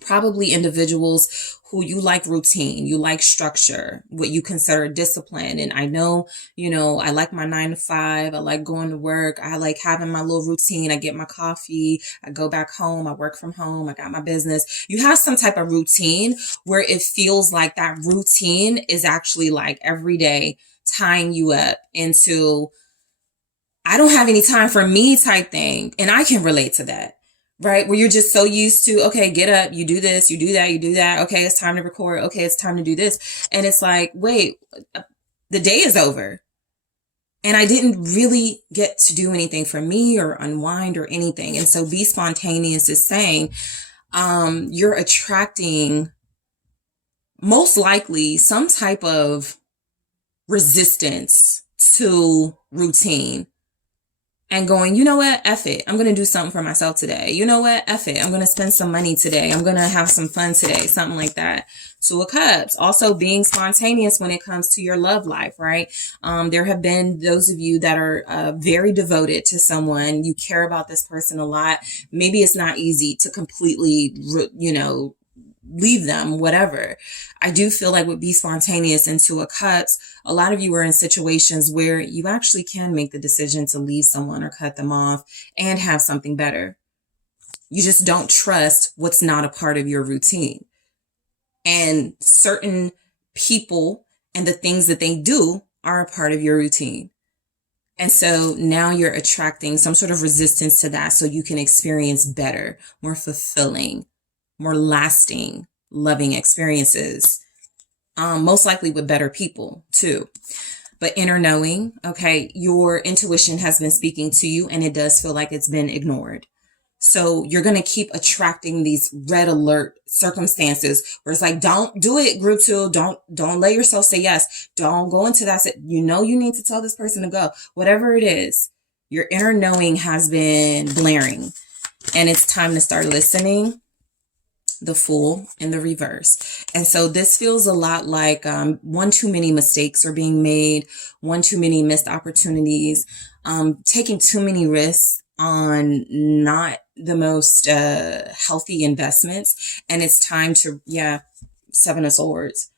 probably individuals who you like routine, you like structure, what you consider discipline. And I know, I like my 9 to 5. I like going to work. I like having my little routine. I get my coffee. I go back home. I work from home. I got my business. You have some type of routine where it feels like that routine is actually like every day tying you up into, I don't have any time for me type thing. And I can relate to that. Right? Where you're just so used to, okay, get up, you do this, you do that, you do that. Okay, it's time to record. Okay, it's time to do this. And it's like, wait, the day is over. And I didn't really get to do anything for me or unwind or anything. And so be spontaneous is saying, you're attracting most likely some type of resistance to routine. And going, you know what? F it. I'm going to do something for myself today. You know what? F it. I'm going to spend some money today. I'm going to have some fun today. Something like that. Two of Cups. Also being spontaneous when it comes to your love life, right? There have been those of you that are very devoted to someone. You care about this person a lot. Maybe it's not easy to completely, leave them, whatever. I do feel like with Be Spontaneous and Two of Cups, a lot of you are in situations where you actually can make the decision to leave someone or cut them off and have something better. You just don't trust what's not a part of your routine. And certain people and the things that they do are a part of your routine. And so now you're attracting some sort of resistance to that so you can experience better, more fulfilling, more lasting, loving experiences, most likely with better people too. But inner knowing, okay, your intuition has been speaking to you and it does feel like it's been ignored. So you're going to keep attracting these red alert circumstances where it's like, don't do it, group 2. Don't let yourself say yes. Don't go into that. You need to tell this person to go. Whatever it is, your inner knowing has been blaring and it's time to start listening. The Fool in the reverse. And so this feels a lot like one too many mistakes are being made, one too many missed opportunities, taking too many risks on not the most healthy investments. And it's time to, Seven of Swords.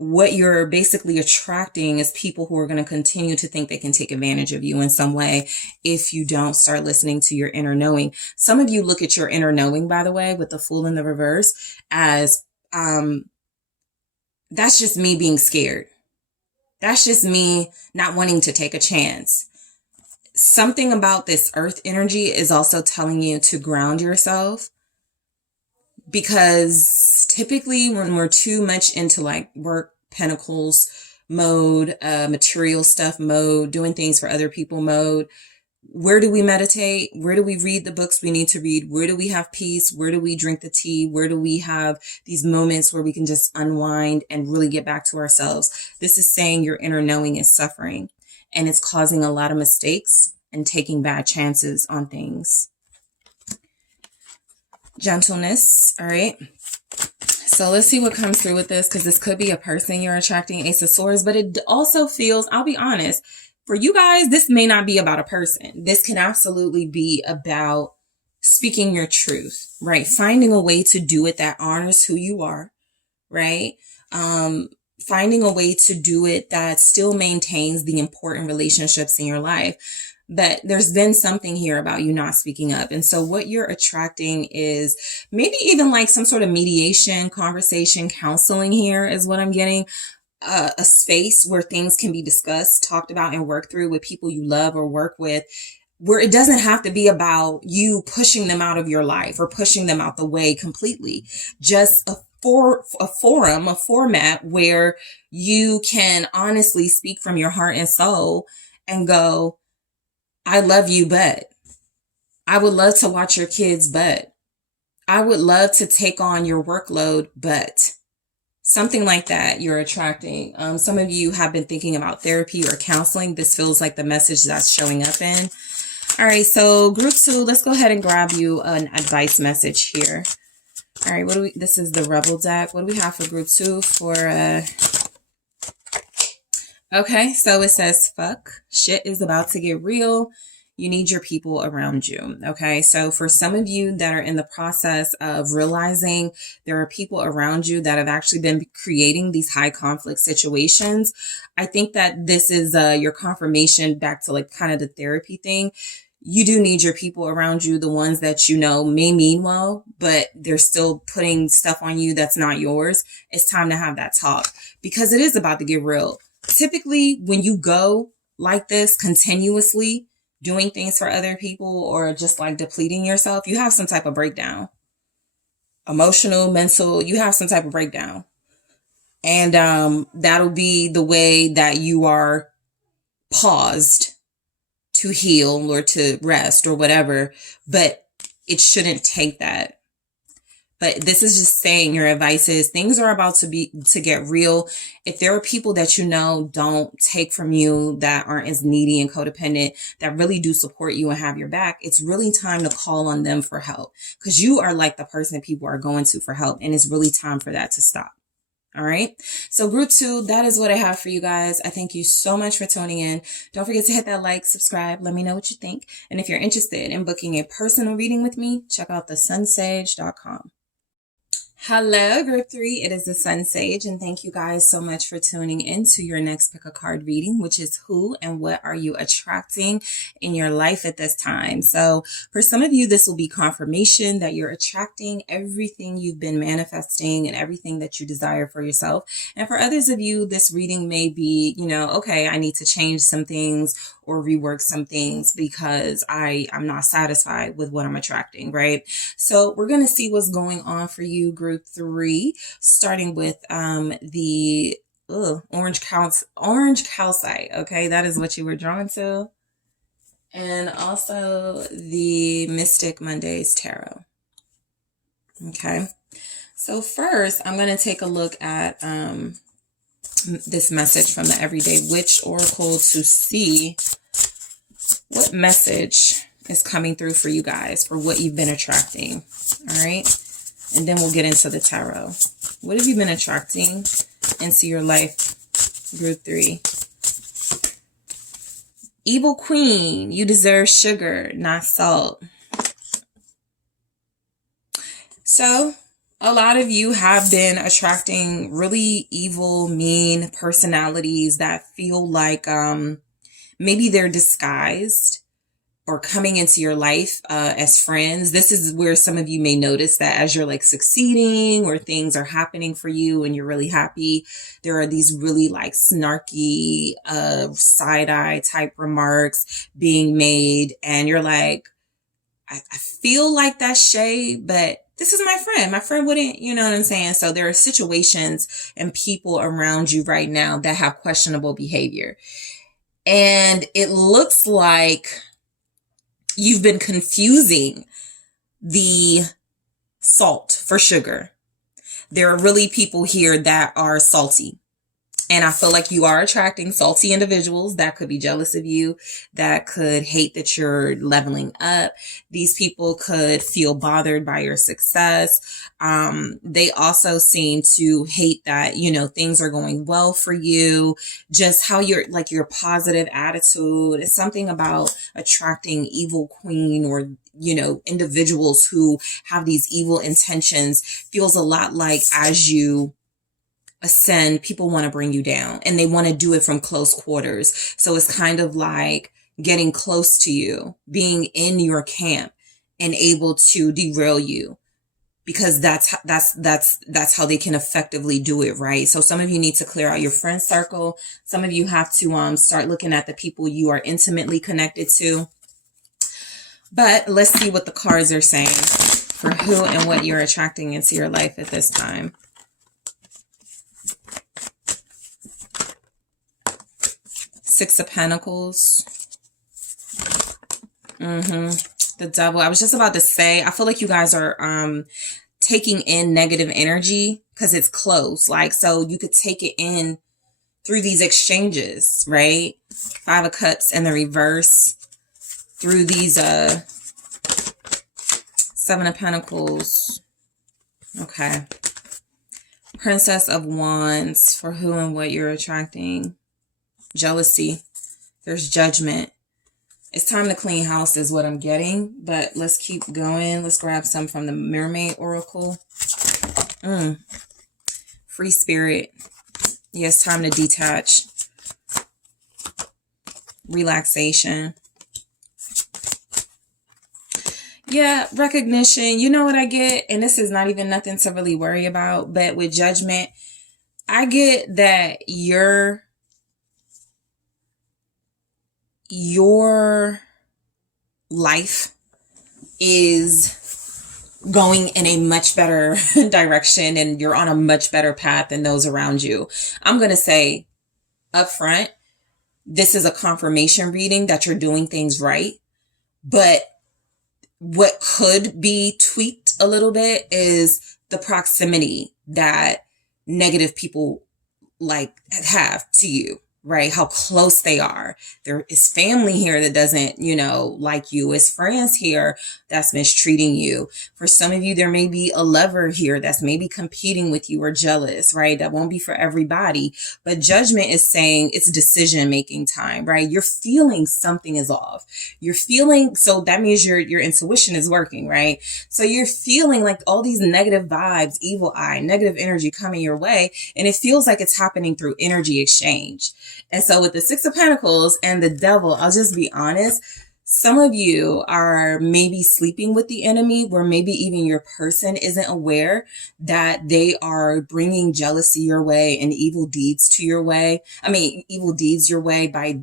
What you're basically attracting is people who are going to continue to think they can take advantage of you in some way if you don't start listening to your inner knowing. Some of you look at your inner knowing, by the way, with the Fool in the reverse as that's just me being scared. That's just me not wanting to take a chance. Something about this earth energy is also telling you to ground yourself, because typically when we're too much into like work, pentacles mode, material stuff mode, doing things for other people mode, where do we meditate? Where do we read the books we need to read? Where do we have peace? Where do we drink the tea? Where do we have these moments where we can just unwind and really get back to ourselves? This is saying your inner knowing is suffering, and it's causing a lot of mistakes and taking bad chances on things. Gentleness. All right. So let's see what comes through with this, because this could be a person you're attracting, Ace of Swords, but it also feels, I'll be honest, for you guys, this may not be about a person. This can absolutely be about speaking your truth, right? Finding a way to do it that honors who you are, right? Finding a way to do it that still maintains the important relationships in your life. But there's been something here about you not speaking up. And so what you're attracting is maybe even like some sort of mediation, conversation, counseling here is what I'm getting. A space where things can be discussed, talked about, and worked through with people you love or work with, where it doesn't have to be about you pushing them out of your life or pushing them out the way completely. Just a forum, a format where you can honestly speak from your heart and soul and go, I love you, but I would love to watch your kids, but I would love to take on your workload, but something like that you're attracting. Some of you have been thinking about therapy or counseling. This feels like the message that's showing up in. All right, so group 2, let's go ahead and grab you an advice message here. All right, this is the Rebel deck. What do we have for group 2 for, okay, so it says, fuck, shit is about to get real. You need your people around you. Okay. So for some of you that are in the process of realizing there are people around you that have actually been creating these high conflict situations, I think that this is your confirmation back to like kind of the therapy thing. You do need your people around you, the ones that you know may mean well, but they're still putting stuff on you that's not yours. It's time to have that talk, because it is about to get real. Typically, when you go like this continuously, doing things for other people or just like depleting yourself, you have some type of breakdown. Emotional, mental, you have some type of breakdown. And that'll be the way that you are paused to heal or to rest or whatever. But it shouldn't take that. But this is just saying your advice is things are about to get real. If there are people that you know don't take from you, that aren't as needy and codependent, that really do support you and have your back, it's really time to call on them for help, because you are like the person people are going to for help. And it's really time for that to stop. All right. So group 2, that is what I have for you guys. I thank you so much for tuning in. Don't forget to hit that like, subscribe. Let me know what you think. And if you're interested in booking a personal reading with me, check out TheSunSage.com. Hello, group 3. It is the SunSage, and thank you guys so much for tuning in to your next pick a card reading, which is who and what are you attracting in your life at this time. So for some of you, this will be confirmation that you're attracting everything you've been manifesting and everything that you desire for yourself. And for others of you, this reading may be, okay, I need to change some things or rework some things because I'm not satisfied with what I'm attracting, right? So we're going to see what's going on for you, group 3, starting with the orange calcite. Okay, that is what you were drawn to. And also the Mystic Mondays Tarot. Okay, so first I'm going to take a look at this message from the Everyday Witch Oracle to see what message is coming through for you guys for what you've been attracting. All right. And then we'll get into the tarot. What have you been attracting into your life, group 3? Evil Queen, you deserve sugar, not salt. So a lot of you have been attracting really evil, mean personalities that feel like maybe they're disguised or coming into your life as friends. This is where some of you may notice that as you're like succeeding or things are happening for you and you're really happy, there are these really like snarky side-eye type remarks being made. And you're like, I feel like that's shade, but this is my friend. My friend wouldn't, you know what I'm saying? So there are situations and people around you right now that have questionable behavior. And it looks like you've been confusing the salt for sugar. There are really people here that are salty. And I feel like you are attracting salty individuals that could be jealous of you, that could hate that you're leveling up. These people could feel bothered by your success. They also seem to hate that, you know, things are going well for you. Just how you're like your positive attitude is something about attracting evil queen or, you know, individuals who have these evil intentions feels a lot like as you ascend, people want to bring you down and they want to do it from close quarters. So it's kind of like getting close to you, being in your camp and able to derail you because that's how they can effectively do it, right? So some of you need to clear out your friend circle. Some of you have to start looking at the people you are intimately connected to. But let's see what the cards are saying for who and what you're attracting into your life at this time. Six of Pentacles. The Devil. I was just about to say, I feel like you guys are taking in negative energy because it's close. Like, so you could take it in through these exchanges, right? Five of Cups in the reverse. Through these Seven of Pentacles. Okay. Princess of Wands for who and what you're attracting. Jealousy. There's judgment. It's time to clean house is what I'm getting, but let's keep going. Let's grab some from the Mermaid Oracle. Free spirit. Yes, time to detach. Relaxation. Yeah, recognition. You know what I get? And this is not even nothing to really worry about, but with judgment, I get that your life is going in a much better direction and you're on a much better path than those around you. I'm going to say up front, this is a confirmation reading that you're doing things right. But what could be tweaked a little bit is the proximity that negative people like have to you. Right? How close they are. There is family here that doesn't, you know, like you. It's friends here that's mistreating you. For some of you, there may be a lover here that's maybe competing with you or jealous, right? That won't be for everybody. But judgment is saying it's decision-making time, right? You're feeling something is off. You're feeling, so that means your intuition is working, right? So you're feeling like all these negative vibes, evil eye, negative energy coming your way. And it feels like it's happening through energy exchange. And so with the Six of Pentacles and the Devil, I'll just be honest, some of you are maybe sleeping with the enemy where maybe even your person isn't aware that they are bringing jealousy your way and evil deeds to your way. I mean, evil deeds your way by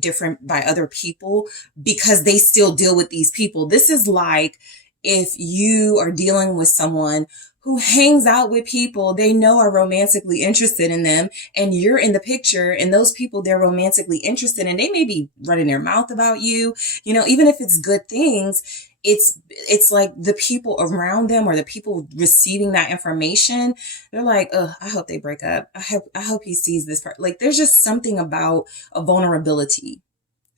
other people because they still deal with these people. This is like if you are dealing with someone who hangs out with people they know are romantically interested in them, and you're in the picture, and those people they're romantically interested in, they may be running their mouth about you, you know, even if it's good things, it's like the people around them or the people receiving that information, they're like, oh, I hope they break up. I hope he sees this part. Like, there's just something about a vulnerability.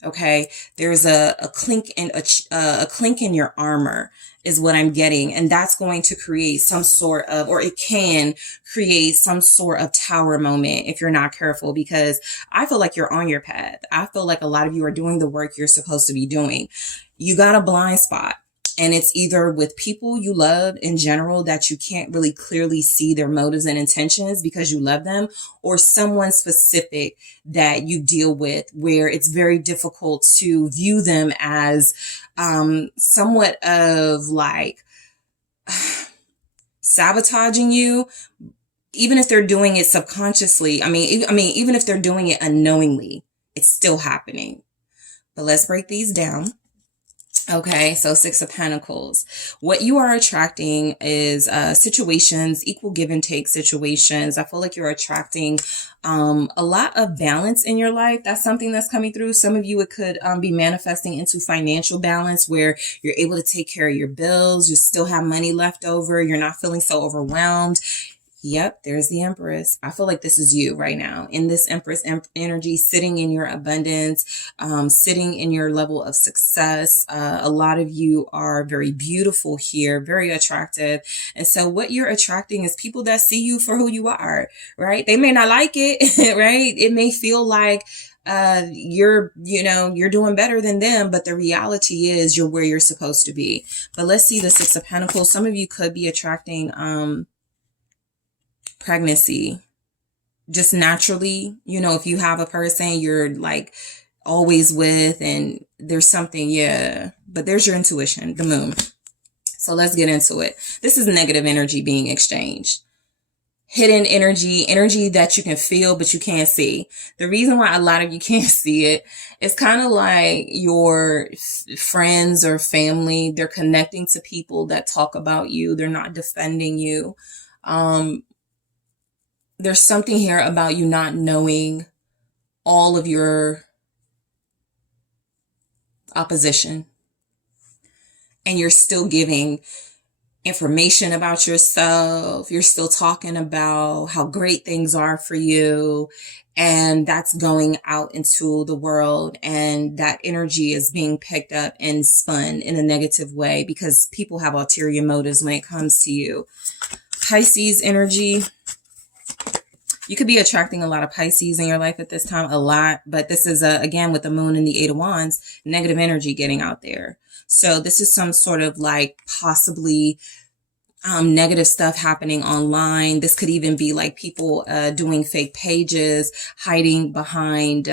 Okay. There's a clink in your armor is what I'm getting. And that's going to create some sort of, or it can create some sort of tower moment if you're not careful, because I feel like you're on your path. I feel like a lot of you are doing the work you're supposed to be doing. You got a blind spot. And it's either with people you love in general that you can't really clearly see their motives and intentions because you love them, or someone specific that you deal with where it's very difficult to view them as somewhat of like sabotaging you, even if they're doing it subconsciously. I mean, even if they're doing it unknowingly, it's still happening. But let's break these down. Okay, so Six of Pentacles. What you are attracting is situations, equal give and take situations. I feel like you're attracting a lot of balance in your life. That's something that's coming through. Some of you, it could be manifesting into financial balance where you're able to take care of your bills. You still have money left over. You're not feeling so overwhelmed. Yep, there's the Empress. I feel like this is you right now in this Empress energy, sitting in your abundance, sitting in your level of success. A lot of you are very beautiful here, very attractive. And so what you're attracting is people that see you for who you are, right? They may not like it, right? It may feel like you're doing better than them, but the reality is you're where you're supposed to be. But let's see the Six of Pentacles. Some of you could be attracting, pregnancy just naturally. If you have a person you're like always with and there's something, but there's your intuition, the moon. So let's get into it. This is negative energy being exchanged. Hidden energy that you can feel but you can't see. The reason why a lot of you can't see it is kind of like your friends or family. They're connecting to people that talk about you. They're not defending you. There's something here about you not knowing all of your opposition, and you're still giving information about yourself. You're still talking about how great things are for you, and that's going out into the world, and that energy is being picked up and spun in a negative way because people have ulterior motives when it comes to you. Pisces energy. You could be attracting a lot of Pisces in your life at this time, a lot. But this is, again, with the moon and the Eight of Wands, negative energy getting out there. So this is some sort of like possibly negative stuff happening online. This could even be like people doing fake pages, hiding behind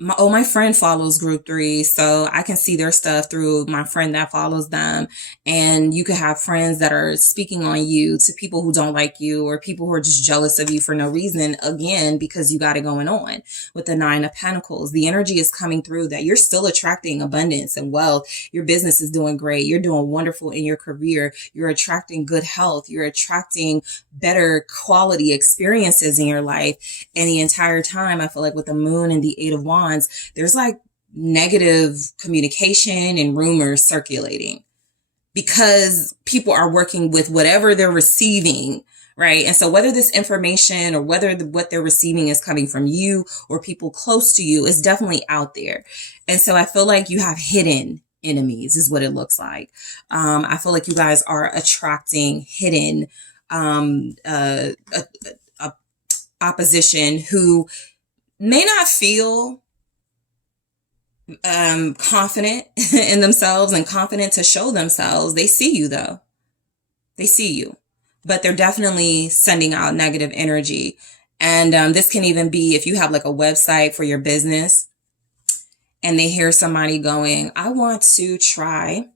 my friend follows group 3, so I can see their stuff through my friend that follows them. And you could have friends that are speaking on you to people who don't like you, or people who are just jealous of you for no reason, again, because you got it going on. With the Nine of Pentacles, the energy is coming through that you're still attracting abundance and wealth. Your business is doing great. You're doing wonderful in your career. You're attracting good health. You're attracting better quality experiences in your life. And the entire time, I feel like with the moon and the Eight of Wands, there's like negative communication and rumors circulating because people are working with whatever they're receiving, right? And so whether this information or whether what they're receiving is coming from you or people close to you is definitely out there. And so I feel like you have hidden enemies is what it looks like. I feel like you guys are attracting hidden opposition who may not feel confident in themselves and confident to show themselves. They see you though. They see you, but they're definitely sending out negative energy. And this can even be if you have like a website for your business and they hear somebody going, I want to try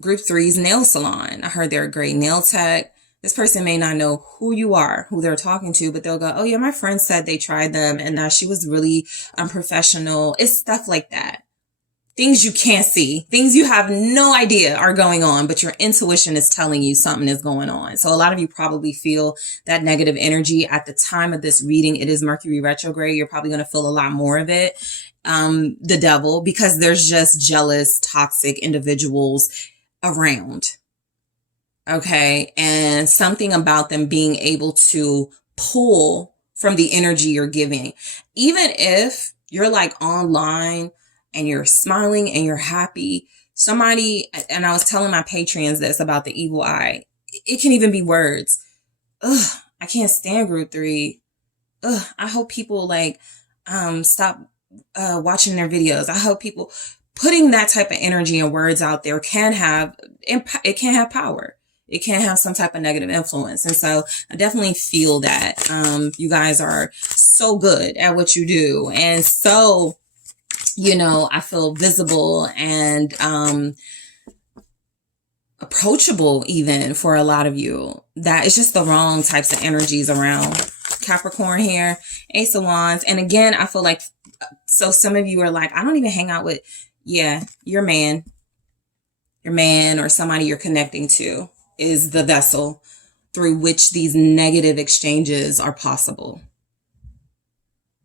Group 3's nail salon. I heard they're a great nail tech. This person may not know who you are, who they're talking to, but they'll go, oh yeah, my friend said they tried them and she was really unprofessional. It's stuff like that. Things you can't see, things you have no idea are going on, but your intuition is telling you something is going on. So a lot of you probably feel that negative energy at the time of this reading. It is Mercury retrograde. You're probably going to feel a lot more of it. The devil, because there's just jealous, toxic individuals around. Okay. And something about them being able to pull from the energy you're giving. Even if you're like online and you're smiling and you're happy, somebody, and I was telling my Patreons this about the evil eye. It can even be words. Ugh, I can't stand Group 3. Ugh, I hope people like, stop, watching their videos. I hope people, putting that type of energy and words out there can have power. It can have some type of negative influence. And so I definitely feel that you guys are so good at what you do. And so, I feel visible and approachable even for a lot of you. That it's just the wrong types of energies around. Capricorn here, Ace of Wands. And again, I feel like, so some of you are like, I don't even hang out with, your man or somebody you're connecting to is the vessel through which these negative exchanges are possible,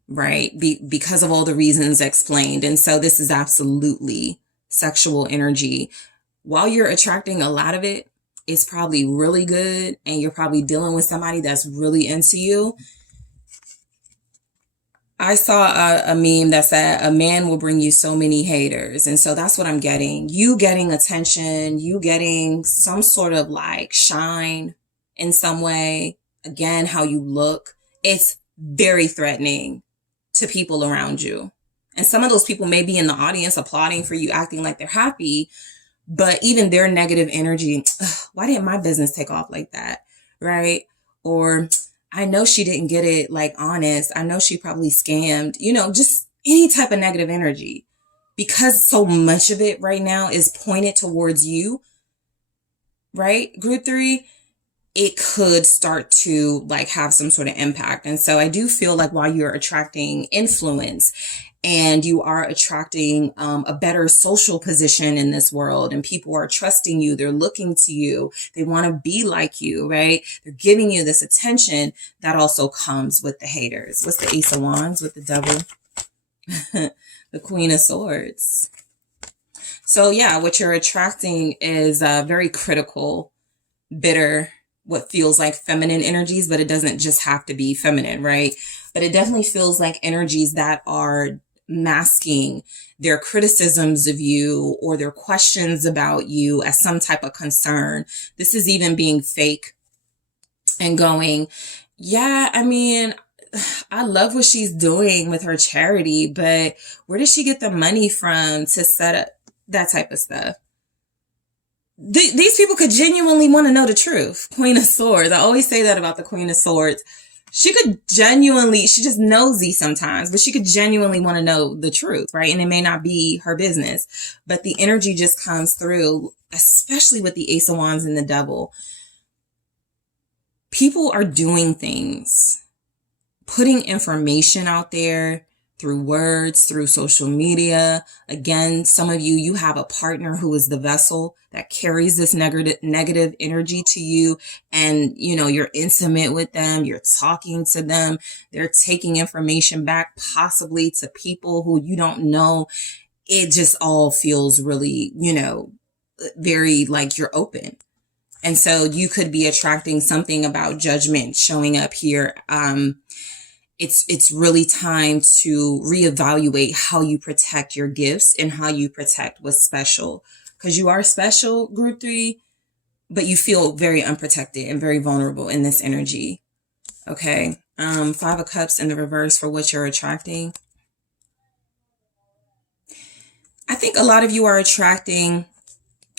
right? Because of all the reasons explained. And so this is absolutely sexual energy. While you're attracting a lot of it, it's probably really good, and you're probably dealing with somebody that's really into you. I saw a meme that said a man will bring you so many haters. And so that's what I'm getting. You getting attention, you getting some sort of like shine in some way. Again, how you look. It's very threatening to people around you. And some of those people may be in the audience applauding for you, acting like they're happy. But even their negative energy, why didn't my business take off like that? Right? Or I know she didn't get it like honest. I know she probably scammed, just any type of negative energy, because so much of it right now is pointed towards you, right? Group 3, it could start to like have some sort of impact. And so I do feel like while you're attracting influence and you are attracting a better social position in this world, and people are trusting you, they're looking to you, they want to be like you, right? They're giving you this attention. That also comes with the haters. What's the Ace of Wands with the Devil? The Queen of Swords. So yeah, what you're attracting is very critical, bitter, what feels like feminine energies, but it doesn't just have to be feminine, right? But it definitely feels like energies that are masking their criticisms of you or their questions about you as some type of concern. This is even being fake and going, I love what she's doing with her charity, but where does she get the money from to set up that type of stuff? These people could genuinely want to know the truth. Queen of Swords. I always say that about the Queen of Swords. She just nosy sometimes, but she could genuinely want to know the truth, right? And it may not be her business, but the energy just comes through, especially with the Ace of Wands and the Devil. People are doing things, putting information out there through words, through social media. Again, some of you have a partner who is the vessel that carries this negative energy to you. And, you're intimate with them. You're talking to them. They're taking information back, possibly to people who you don't know. It just all feels really, very like you're open. And so you could be attracting something about judgment showing up here. It's really time to reevaluate how you protect your gifts and how you protect what's special. Because you are special, Group 3, but you feel very unprotected and very vulnerable in this energy. Okay. 5 of Cups in the reverse for what you're attracting. I think a lot of you are attracting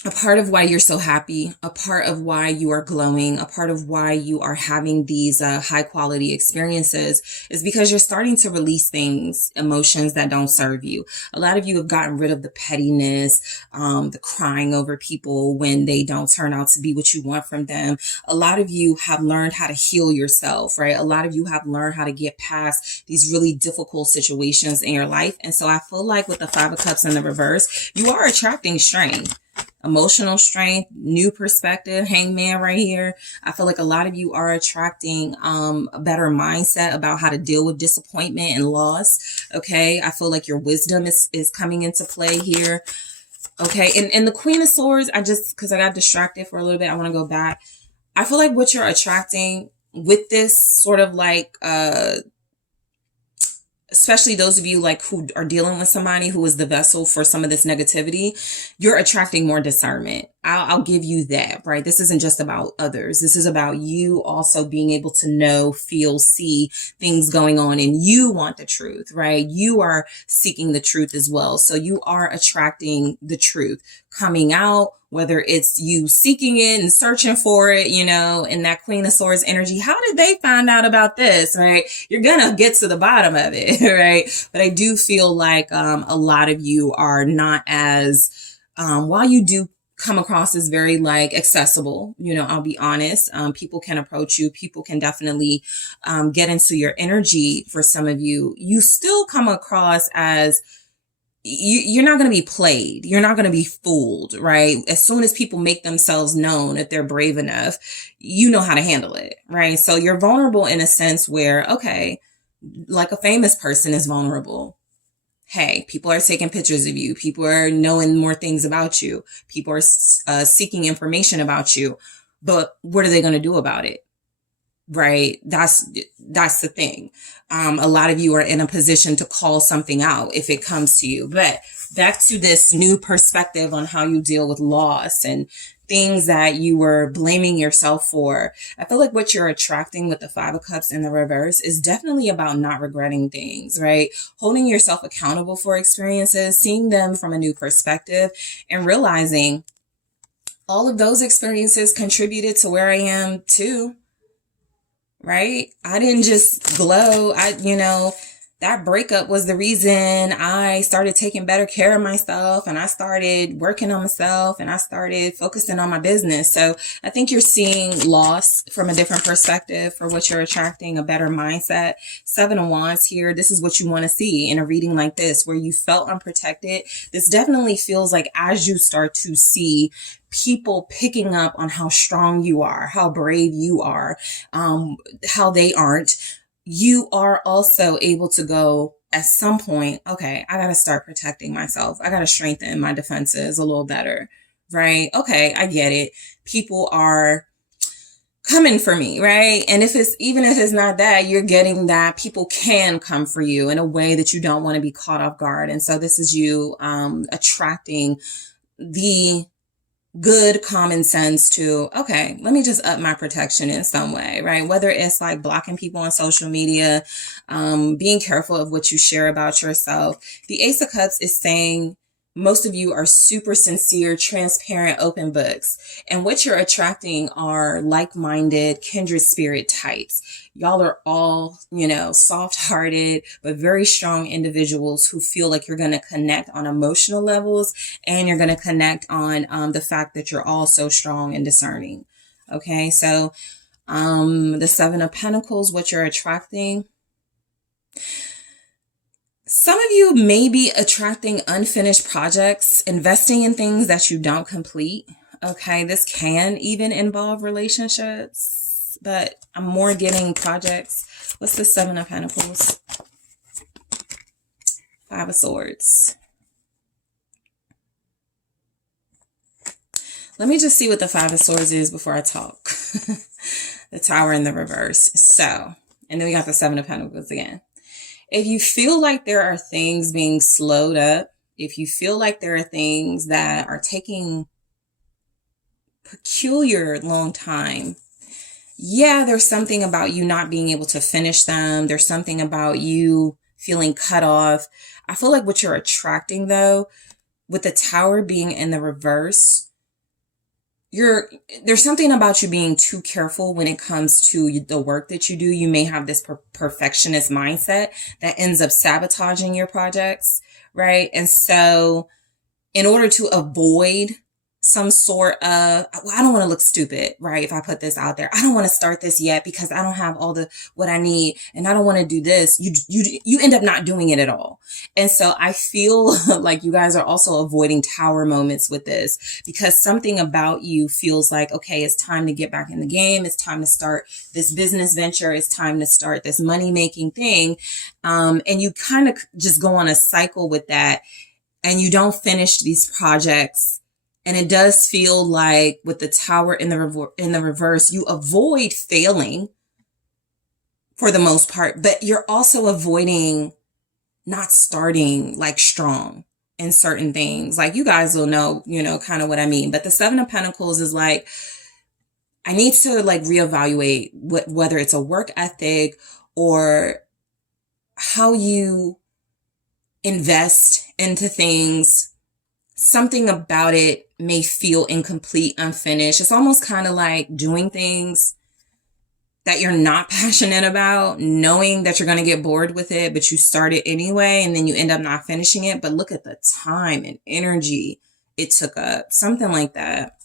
a part of why you're so happy, a part of why you are glowing, a part of why you are having these high quality experiences is because you're starting to release things, emotions that don't serve you. A lot of you have gotten rid of the pettiness, the crying over people when they don't turn out to be what you want from them. A lot of you have learned how to heal yourself, right? A lot of you have learned how to get past these really difficult situations in your life. And so I feel like with the 5 of Cups in the reverse, you are attracting strength. Emotional strength, new perspective, Hangman right here. I feel like a lot of you are attracting a better mindset about how to deal with disappointment and loss. Okay. I feel like your wisdom is coming into play here. Okay. And the Queen of Swords, because I got distracted for a little bit, I want to go back. I feel like what you're attracting with this sort of like, especially those of you like who are dealing with somebody who is the vessel for some of this negativity, you're attracting more discernment. I'll give you that, right? This isn't just about others. This is about you also being able to know, feel, see things going on, and you want the truth, right? You are seeking the truth as well. So you are attracting the truth coming out, whether it's you seeking it and searching for it, you know, in that Queen of Swords energy. How did they find out about this, right? You're going to get to the bottom of it, right? But I do feel like a lot of you are not as, while you do come across as very like accessible, you know, I'll be honest. People can approach you. People can definitely get into your energy. For some of you, you still come across as you're not going to be played. You're not going to be fooled, right? As soon as people make themselves known, if they're brave enough, you know how to handle it, right? So you're vulnerable in a sense where, okay, like a famous person is vulnerable. Hey, people are taking pictures of you. People are knowing more things about you. People are seeking information about you. But what are they going to do about it? Right? That's the thing. A lot of you are in a position to call something out if it comes to you. But back to this new perspective on how you deal with loss and things that you were blaming yourself for. I feel like what you're attracting with the Five of Cups in the reverse is definitely about not regretting things, right? Holding yourself accountable for experiences, seeing them from a new perspective, and realizing all of those experiences contributed to where I am too. Right? I didn't just glow. That breakup was the reason I started taking better care of myself, and I started working on myself, and I started focusing on my business. So I think you're seeing loss from a different perspective for what you're attracting, a better mindset. Seven of Wands here. This is what you want to see in a reading like this, where you felt unprotected. This definitely feels like as you start to see people picking up on how strong you are, how brave you are, how they aren't, you are also able to go at some point, okay, I got to start protecting myself. I got to strengthen my defenses a little better, right? Okay, I get it. People are coming for me, right? And even if it's not that, you're getting that people can come for you in a way that you don't want to be caught off guard. And so this is you attracting the good common sense to, okay, let me just up my protection in some way, right? Whether it's like blocking people on social media, being careful of what you share about yourself. The Ace of Cups is saying most of you are super sincere, transparent, open books. And what you're attracting are like-minded, kindred spirit types. Y'all are all, soft-hearted, but very strong individuals who feel like you're going to connect on emotional levels, and you're going to connect on the fact that you're all so strong and discerning. Okay, so the Seven of Pentacles, what you're attracting. Some of you may be attracting unfinished projects, investing in things that you don't complete. Okay, this can even involve relationships, but I'm more getting projects. What's the Seven of Pentacles? Five of Swords. Let me just see what the Five of Swords is before I talk. The Tower in the reverse. So, and then we got the Seven of Pentacles again. If you feel like there are things being slowed up, if you feel like there are things that are taking peculiar long time, yeah, there's something about you not being able to finish them. There's something about you feeling cut off. I feel like what you're attracting, though, with the Tower being in the reverse, there's something about you being too careful when it comes to the work that you do. You may have this perfectionist mindset that ends up sabotaging your projects, right? And so in order to avoid some sort of, I don't want to look stupid, right? If I put this out there, I don't want to start this yet because I don't have all what I need, and I don't want to do this. You end up not doing it at all. And so I feel like you guys are also avoiding Tower moments with this, because something about you feels like, okay, it's time to get back in the game. It's time to start this business venture. It's time to start this money-making thing. And you kind of just go on a cycle with that, and you don't finish these projects. And it does feel like with the Tower in the reverse, you avoid failing for the most part, but you're also avoiding not starting like strong, in certain things. Like, you guys will know, kind of what I mean. But the Seven of Pentacles is like, I need to like reevaluate whether it's a work ethic or how you invest into things. Something about it may feel incomplete, unfinished. It's almost kind of like doing things that you're not passionate about, knowing that you're going to get bored with it, but you start it anyway, and then you end up not finishing it. But look at the time and energy it took up. Something like that.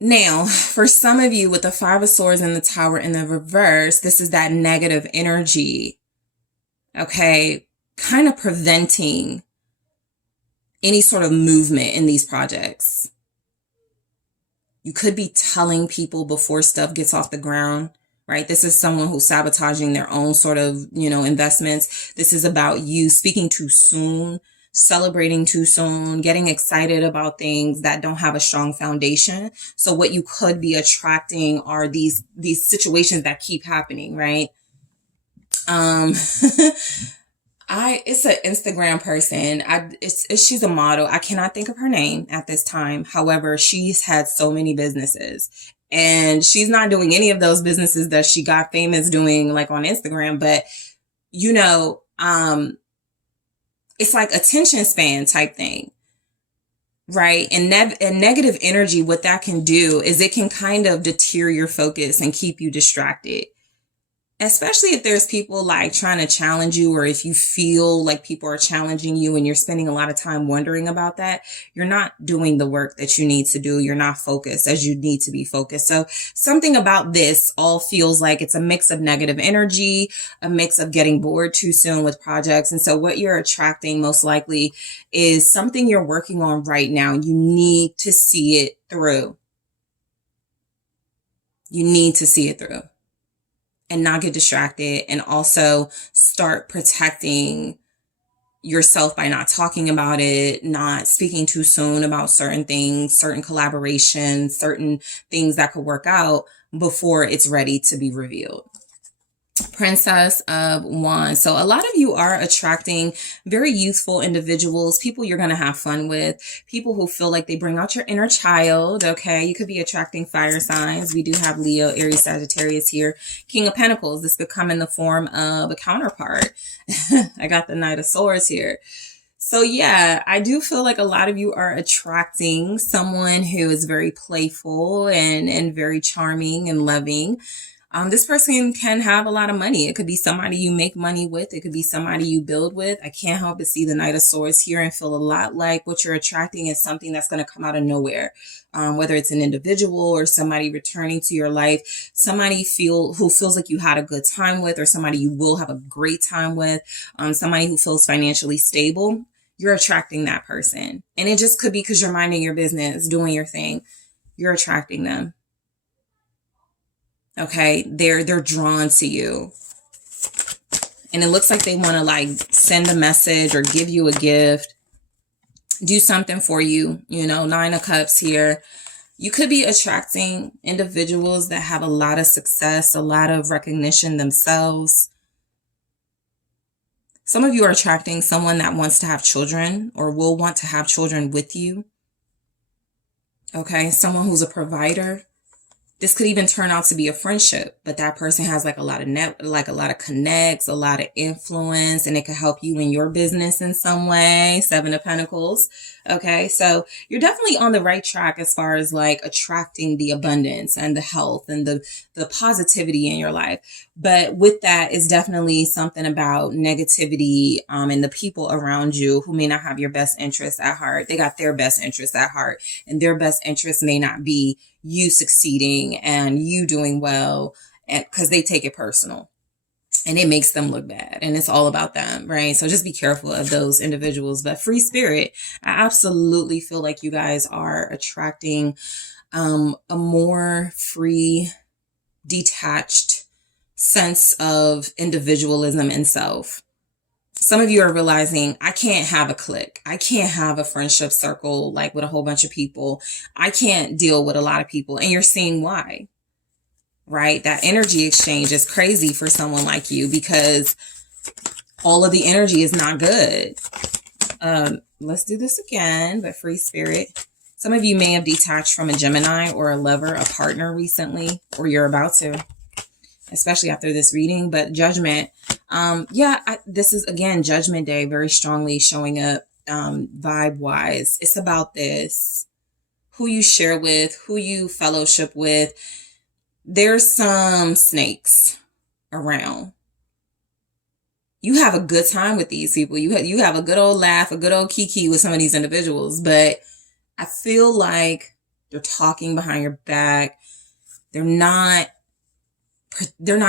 Now, for some of you with the Five of Swords and the Tower in the reverse, this is that negative energy, okay, kind of preventing any sort of movement in these projects. You could be telling people before stuff gets off the ground, right? This is someone who's sabotaging their own sort of, investments. This is about you speaking too soon, celebrating too soon, getting excited about things that don't have a strong foundation. So what you could be attracting are these situations that keep happening, right? It's an Instagram person. She's a model. I cannot think of her name at this time. However, she's had so many businesses, and she's not doing any of those businesses that she got famous doing, like on Instagram. But, it's like attention span type thing, right? And negative energy, what that can do is it can kind of deter your focus and keep you distracted. Especially if there's people like trying to challenge you, or if you feel like people are challenging you and you're spending a lot of time wondering about that, you're not doing the work that you need to do. You're not focused as you need to be focused. So something about this all feels like it's a mix of negative energy, a mix of getting bored too soon with projects. And so what you're attracting most likely is something you're working on right now. You need to see it through. You need to see it through. And not get distracted, and also start protecting yourself by not talking about it, not speaking too soon about certain things, certain collaborations, certain things that could work out before it's ready to be revealed. Princess of Wands. So a lot of you are attracting very youthful individuals, people you're going to have fun with, people who feel like they bring out your inner child. Okay. You could be attracting fire signs. We do have Leo, Aries, Sagittarius here. King of Pentacles. This could come in the form of a counterpart. I got the Knight of Swords here. So yeah, I do feel like a lot of you are attracting someone who is very playful and very charming and loving. This person can have a lot of money. It could be somebody you make money with. It could be somebody you build with. I can't help but see the Knight of Swords here and feel a lot like what you're attracting is something that's going to come out of nowhere. Whether it's an individual or somebody returning to your life, somebody who feels like you had a good time with, or somebody you will have a great time with, somebody who feels financially stable. You're attracting that person. And it just could be because you're minding your business, doing your thing. You're attracting them. Okay, they're drawn to you. And it looks like they want to like send a message or give you a gift, do something for you, Nine of Cups here. You could be attracting individuals that have a lot of success, a lot of recognition themselves. Some of you are attracting someone that wants to have children or will want to have children with you. Okay, someone who's a provider. This could even turn out to be a friendship, but that person has like a lot of connects, a lot of influence, and it could help you in your business in some way. Seven of Pentacles. Okay. So you're definitely on the right track as far as like attracting the abundance and the health and the positivity in your life. But with that is definitely something about negativity, and the people around you who may not have your best interests at heart. They got their best interests at heart, and their best interests may not be you succeeding and you doing well, and because they take it personal and it makes them look bad and it's all about them, right? So just be careful of those individuals. But free spirit, I absolutely feel like you guys are attracting a more free, detached sense of individualism and self. Some of you are realizing, I can't have a clique. I can't have a friendship circle like with a whole bunch of people. I can't deal with a lot of people. And you're seeing why, right? That energy exchange is crazy for someone like you because all of the energy is not good. Let's do this again, but free spirit. Some of you may have detached from a Gemini or a lover, a partner recently, or you're about to, especially after this reading. But judgment, this is, again, Judgment Day, very strongly showing up vibe-wise. It's about this, who you share with, who you fellowship with. There's some snakes around. You have a good time with these people. You have a good old laugh, a good old kiki with some of these individuals, but I feel like they're talking behind your back. They're not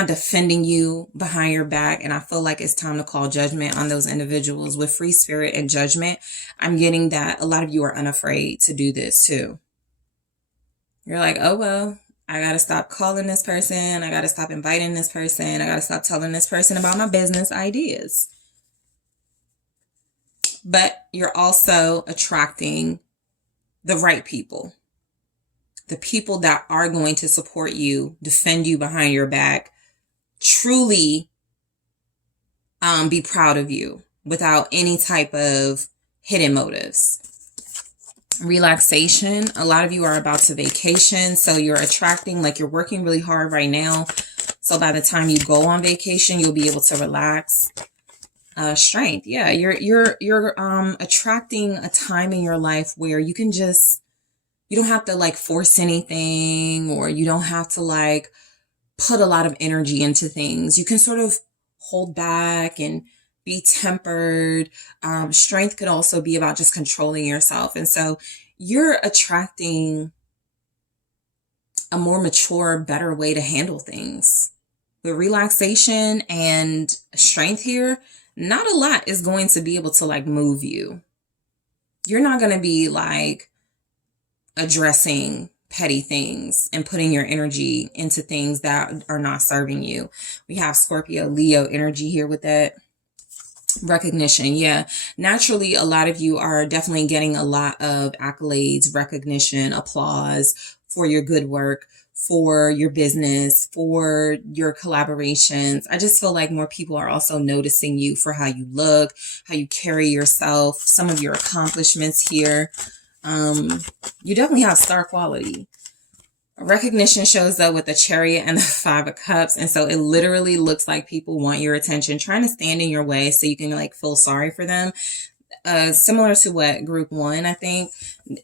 defending you behind your back. And I feel like it's time to call judgment on those individuals. With free spirit and judgment, I'm getting that a lot of you are unafraid to do this too. You're like, oh, well, I got to stop calling this person. I got to stop inviting this person. I got to stop telling this person about my business ideas. But you're also attracting the right people. The people that are going to support you, defend you behind your back, truly be proud of you without any type of hidden motives. Relaxation. A lot of you are about to vacation, so you're attracting, like, you're working really hard right now. So by the time you go on vacation, you'll be able to relax. Strength. Yeah, you're attracting a time in your life where you can just, you don't have to like force anything, or you don't have to like put a lot of energy into things. You can sort of hold back and be tempered. Strength could also be about just controlling yourself. And so you're attracting a more mature, better way to handle things. With relaxation and strength here, not a lot is going to be able to like move you. You're not going to be like addressing petty things and putting your energy into things that are not serving you. We have Scorpio, Leo energy here with that. Recognition. Yeah. Naturally, a lot of you are definitely getting a lot of accolades, recognition, applause for your good work, for your business, for your collaborations. I just feel like more people are also noticing you for how you look, how you carry yourself, some of your accomplishments here. You definitely have star quality. Recognition shows up with the Chariot and the Five of Cups. And so it literally looks like people want your attention, trying to stand in your way so you can like feel sorry for them. Similar to what group one, I think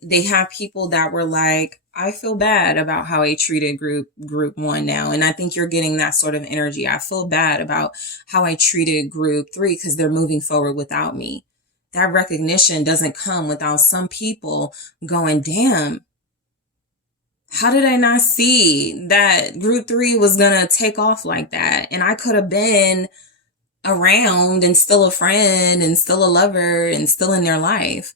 they have people that were like, I feel bad about how I treated group one now. And I think you're getting that sort of energy. I feel bad about how I treated group three because they're moving forward without me. That recognition doesn't come without some people going, damn, how did I not see that group three was going to take off like that? And I could have been around and still a friend and still a lover and still in their life.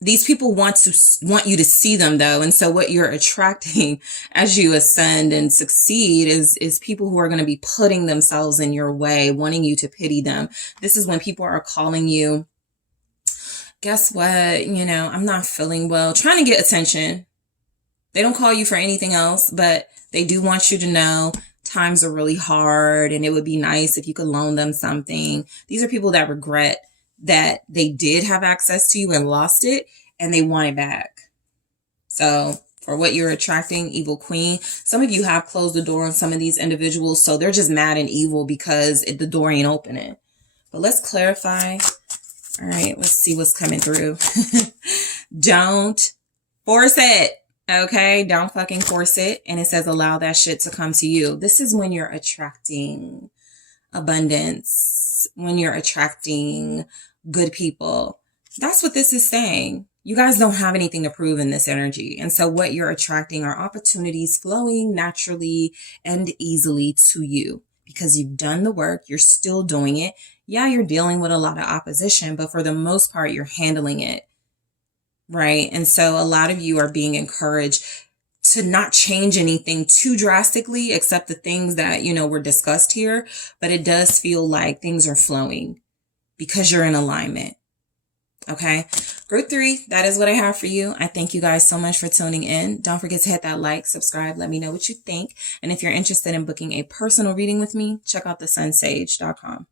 These people want you to see them though. And so what you're attracting as you ascend and succeed is people who are going to be putting themselves in your way, wanting you to pity them. This is when people are calling you, guess what? I'm not feeling well, trying to get attention. They don't call you for anything else, but they do want you to know times are really hard and it would be nice if you could loan them something. These are people that regret that they did have access to you and lost it and they want it back. So for what you're attracting, evil queen, some of you have closed the door on some of these individuals. So they're just mad and evil because the door ain't opening. But let's clarify. All right, let's see what's coming through. Don't force it. Okay, don't fucking force it. And it says allow that shit to come to you. This is when you're attracting abundance, when you're attracting good people. That's what this is saying. You guys don't have anything to prove in this energy. And so what you're attracting are opportunities flowing naturally and easily to you because you've done the work. You're still doing it. Yeah, you're dealing with a lot of opposition, but for the most part, you're handling it. Right. And so a lot of you are being encouraged to not change anything too drastically, except the things that, were discussed here. But it does feel like things are flowing because you're in alignment. Okay. Group 3, that is what I have for you. I thank you guys so much for tuning in. Don't forget to hit that like, subscribe. Let me know what you think. And if you're interested in booking a personal reading with me, check out TheSunSage.com.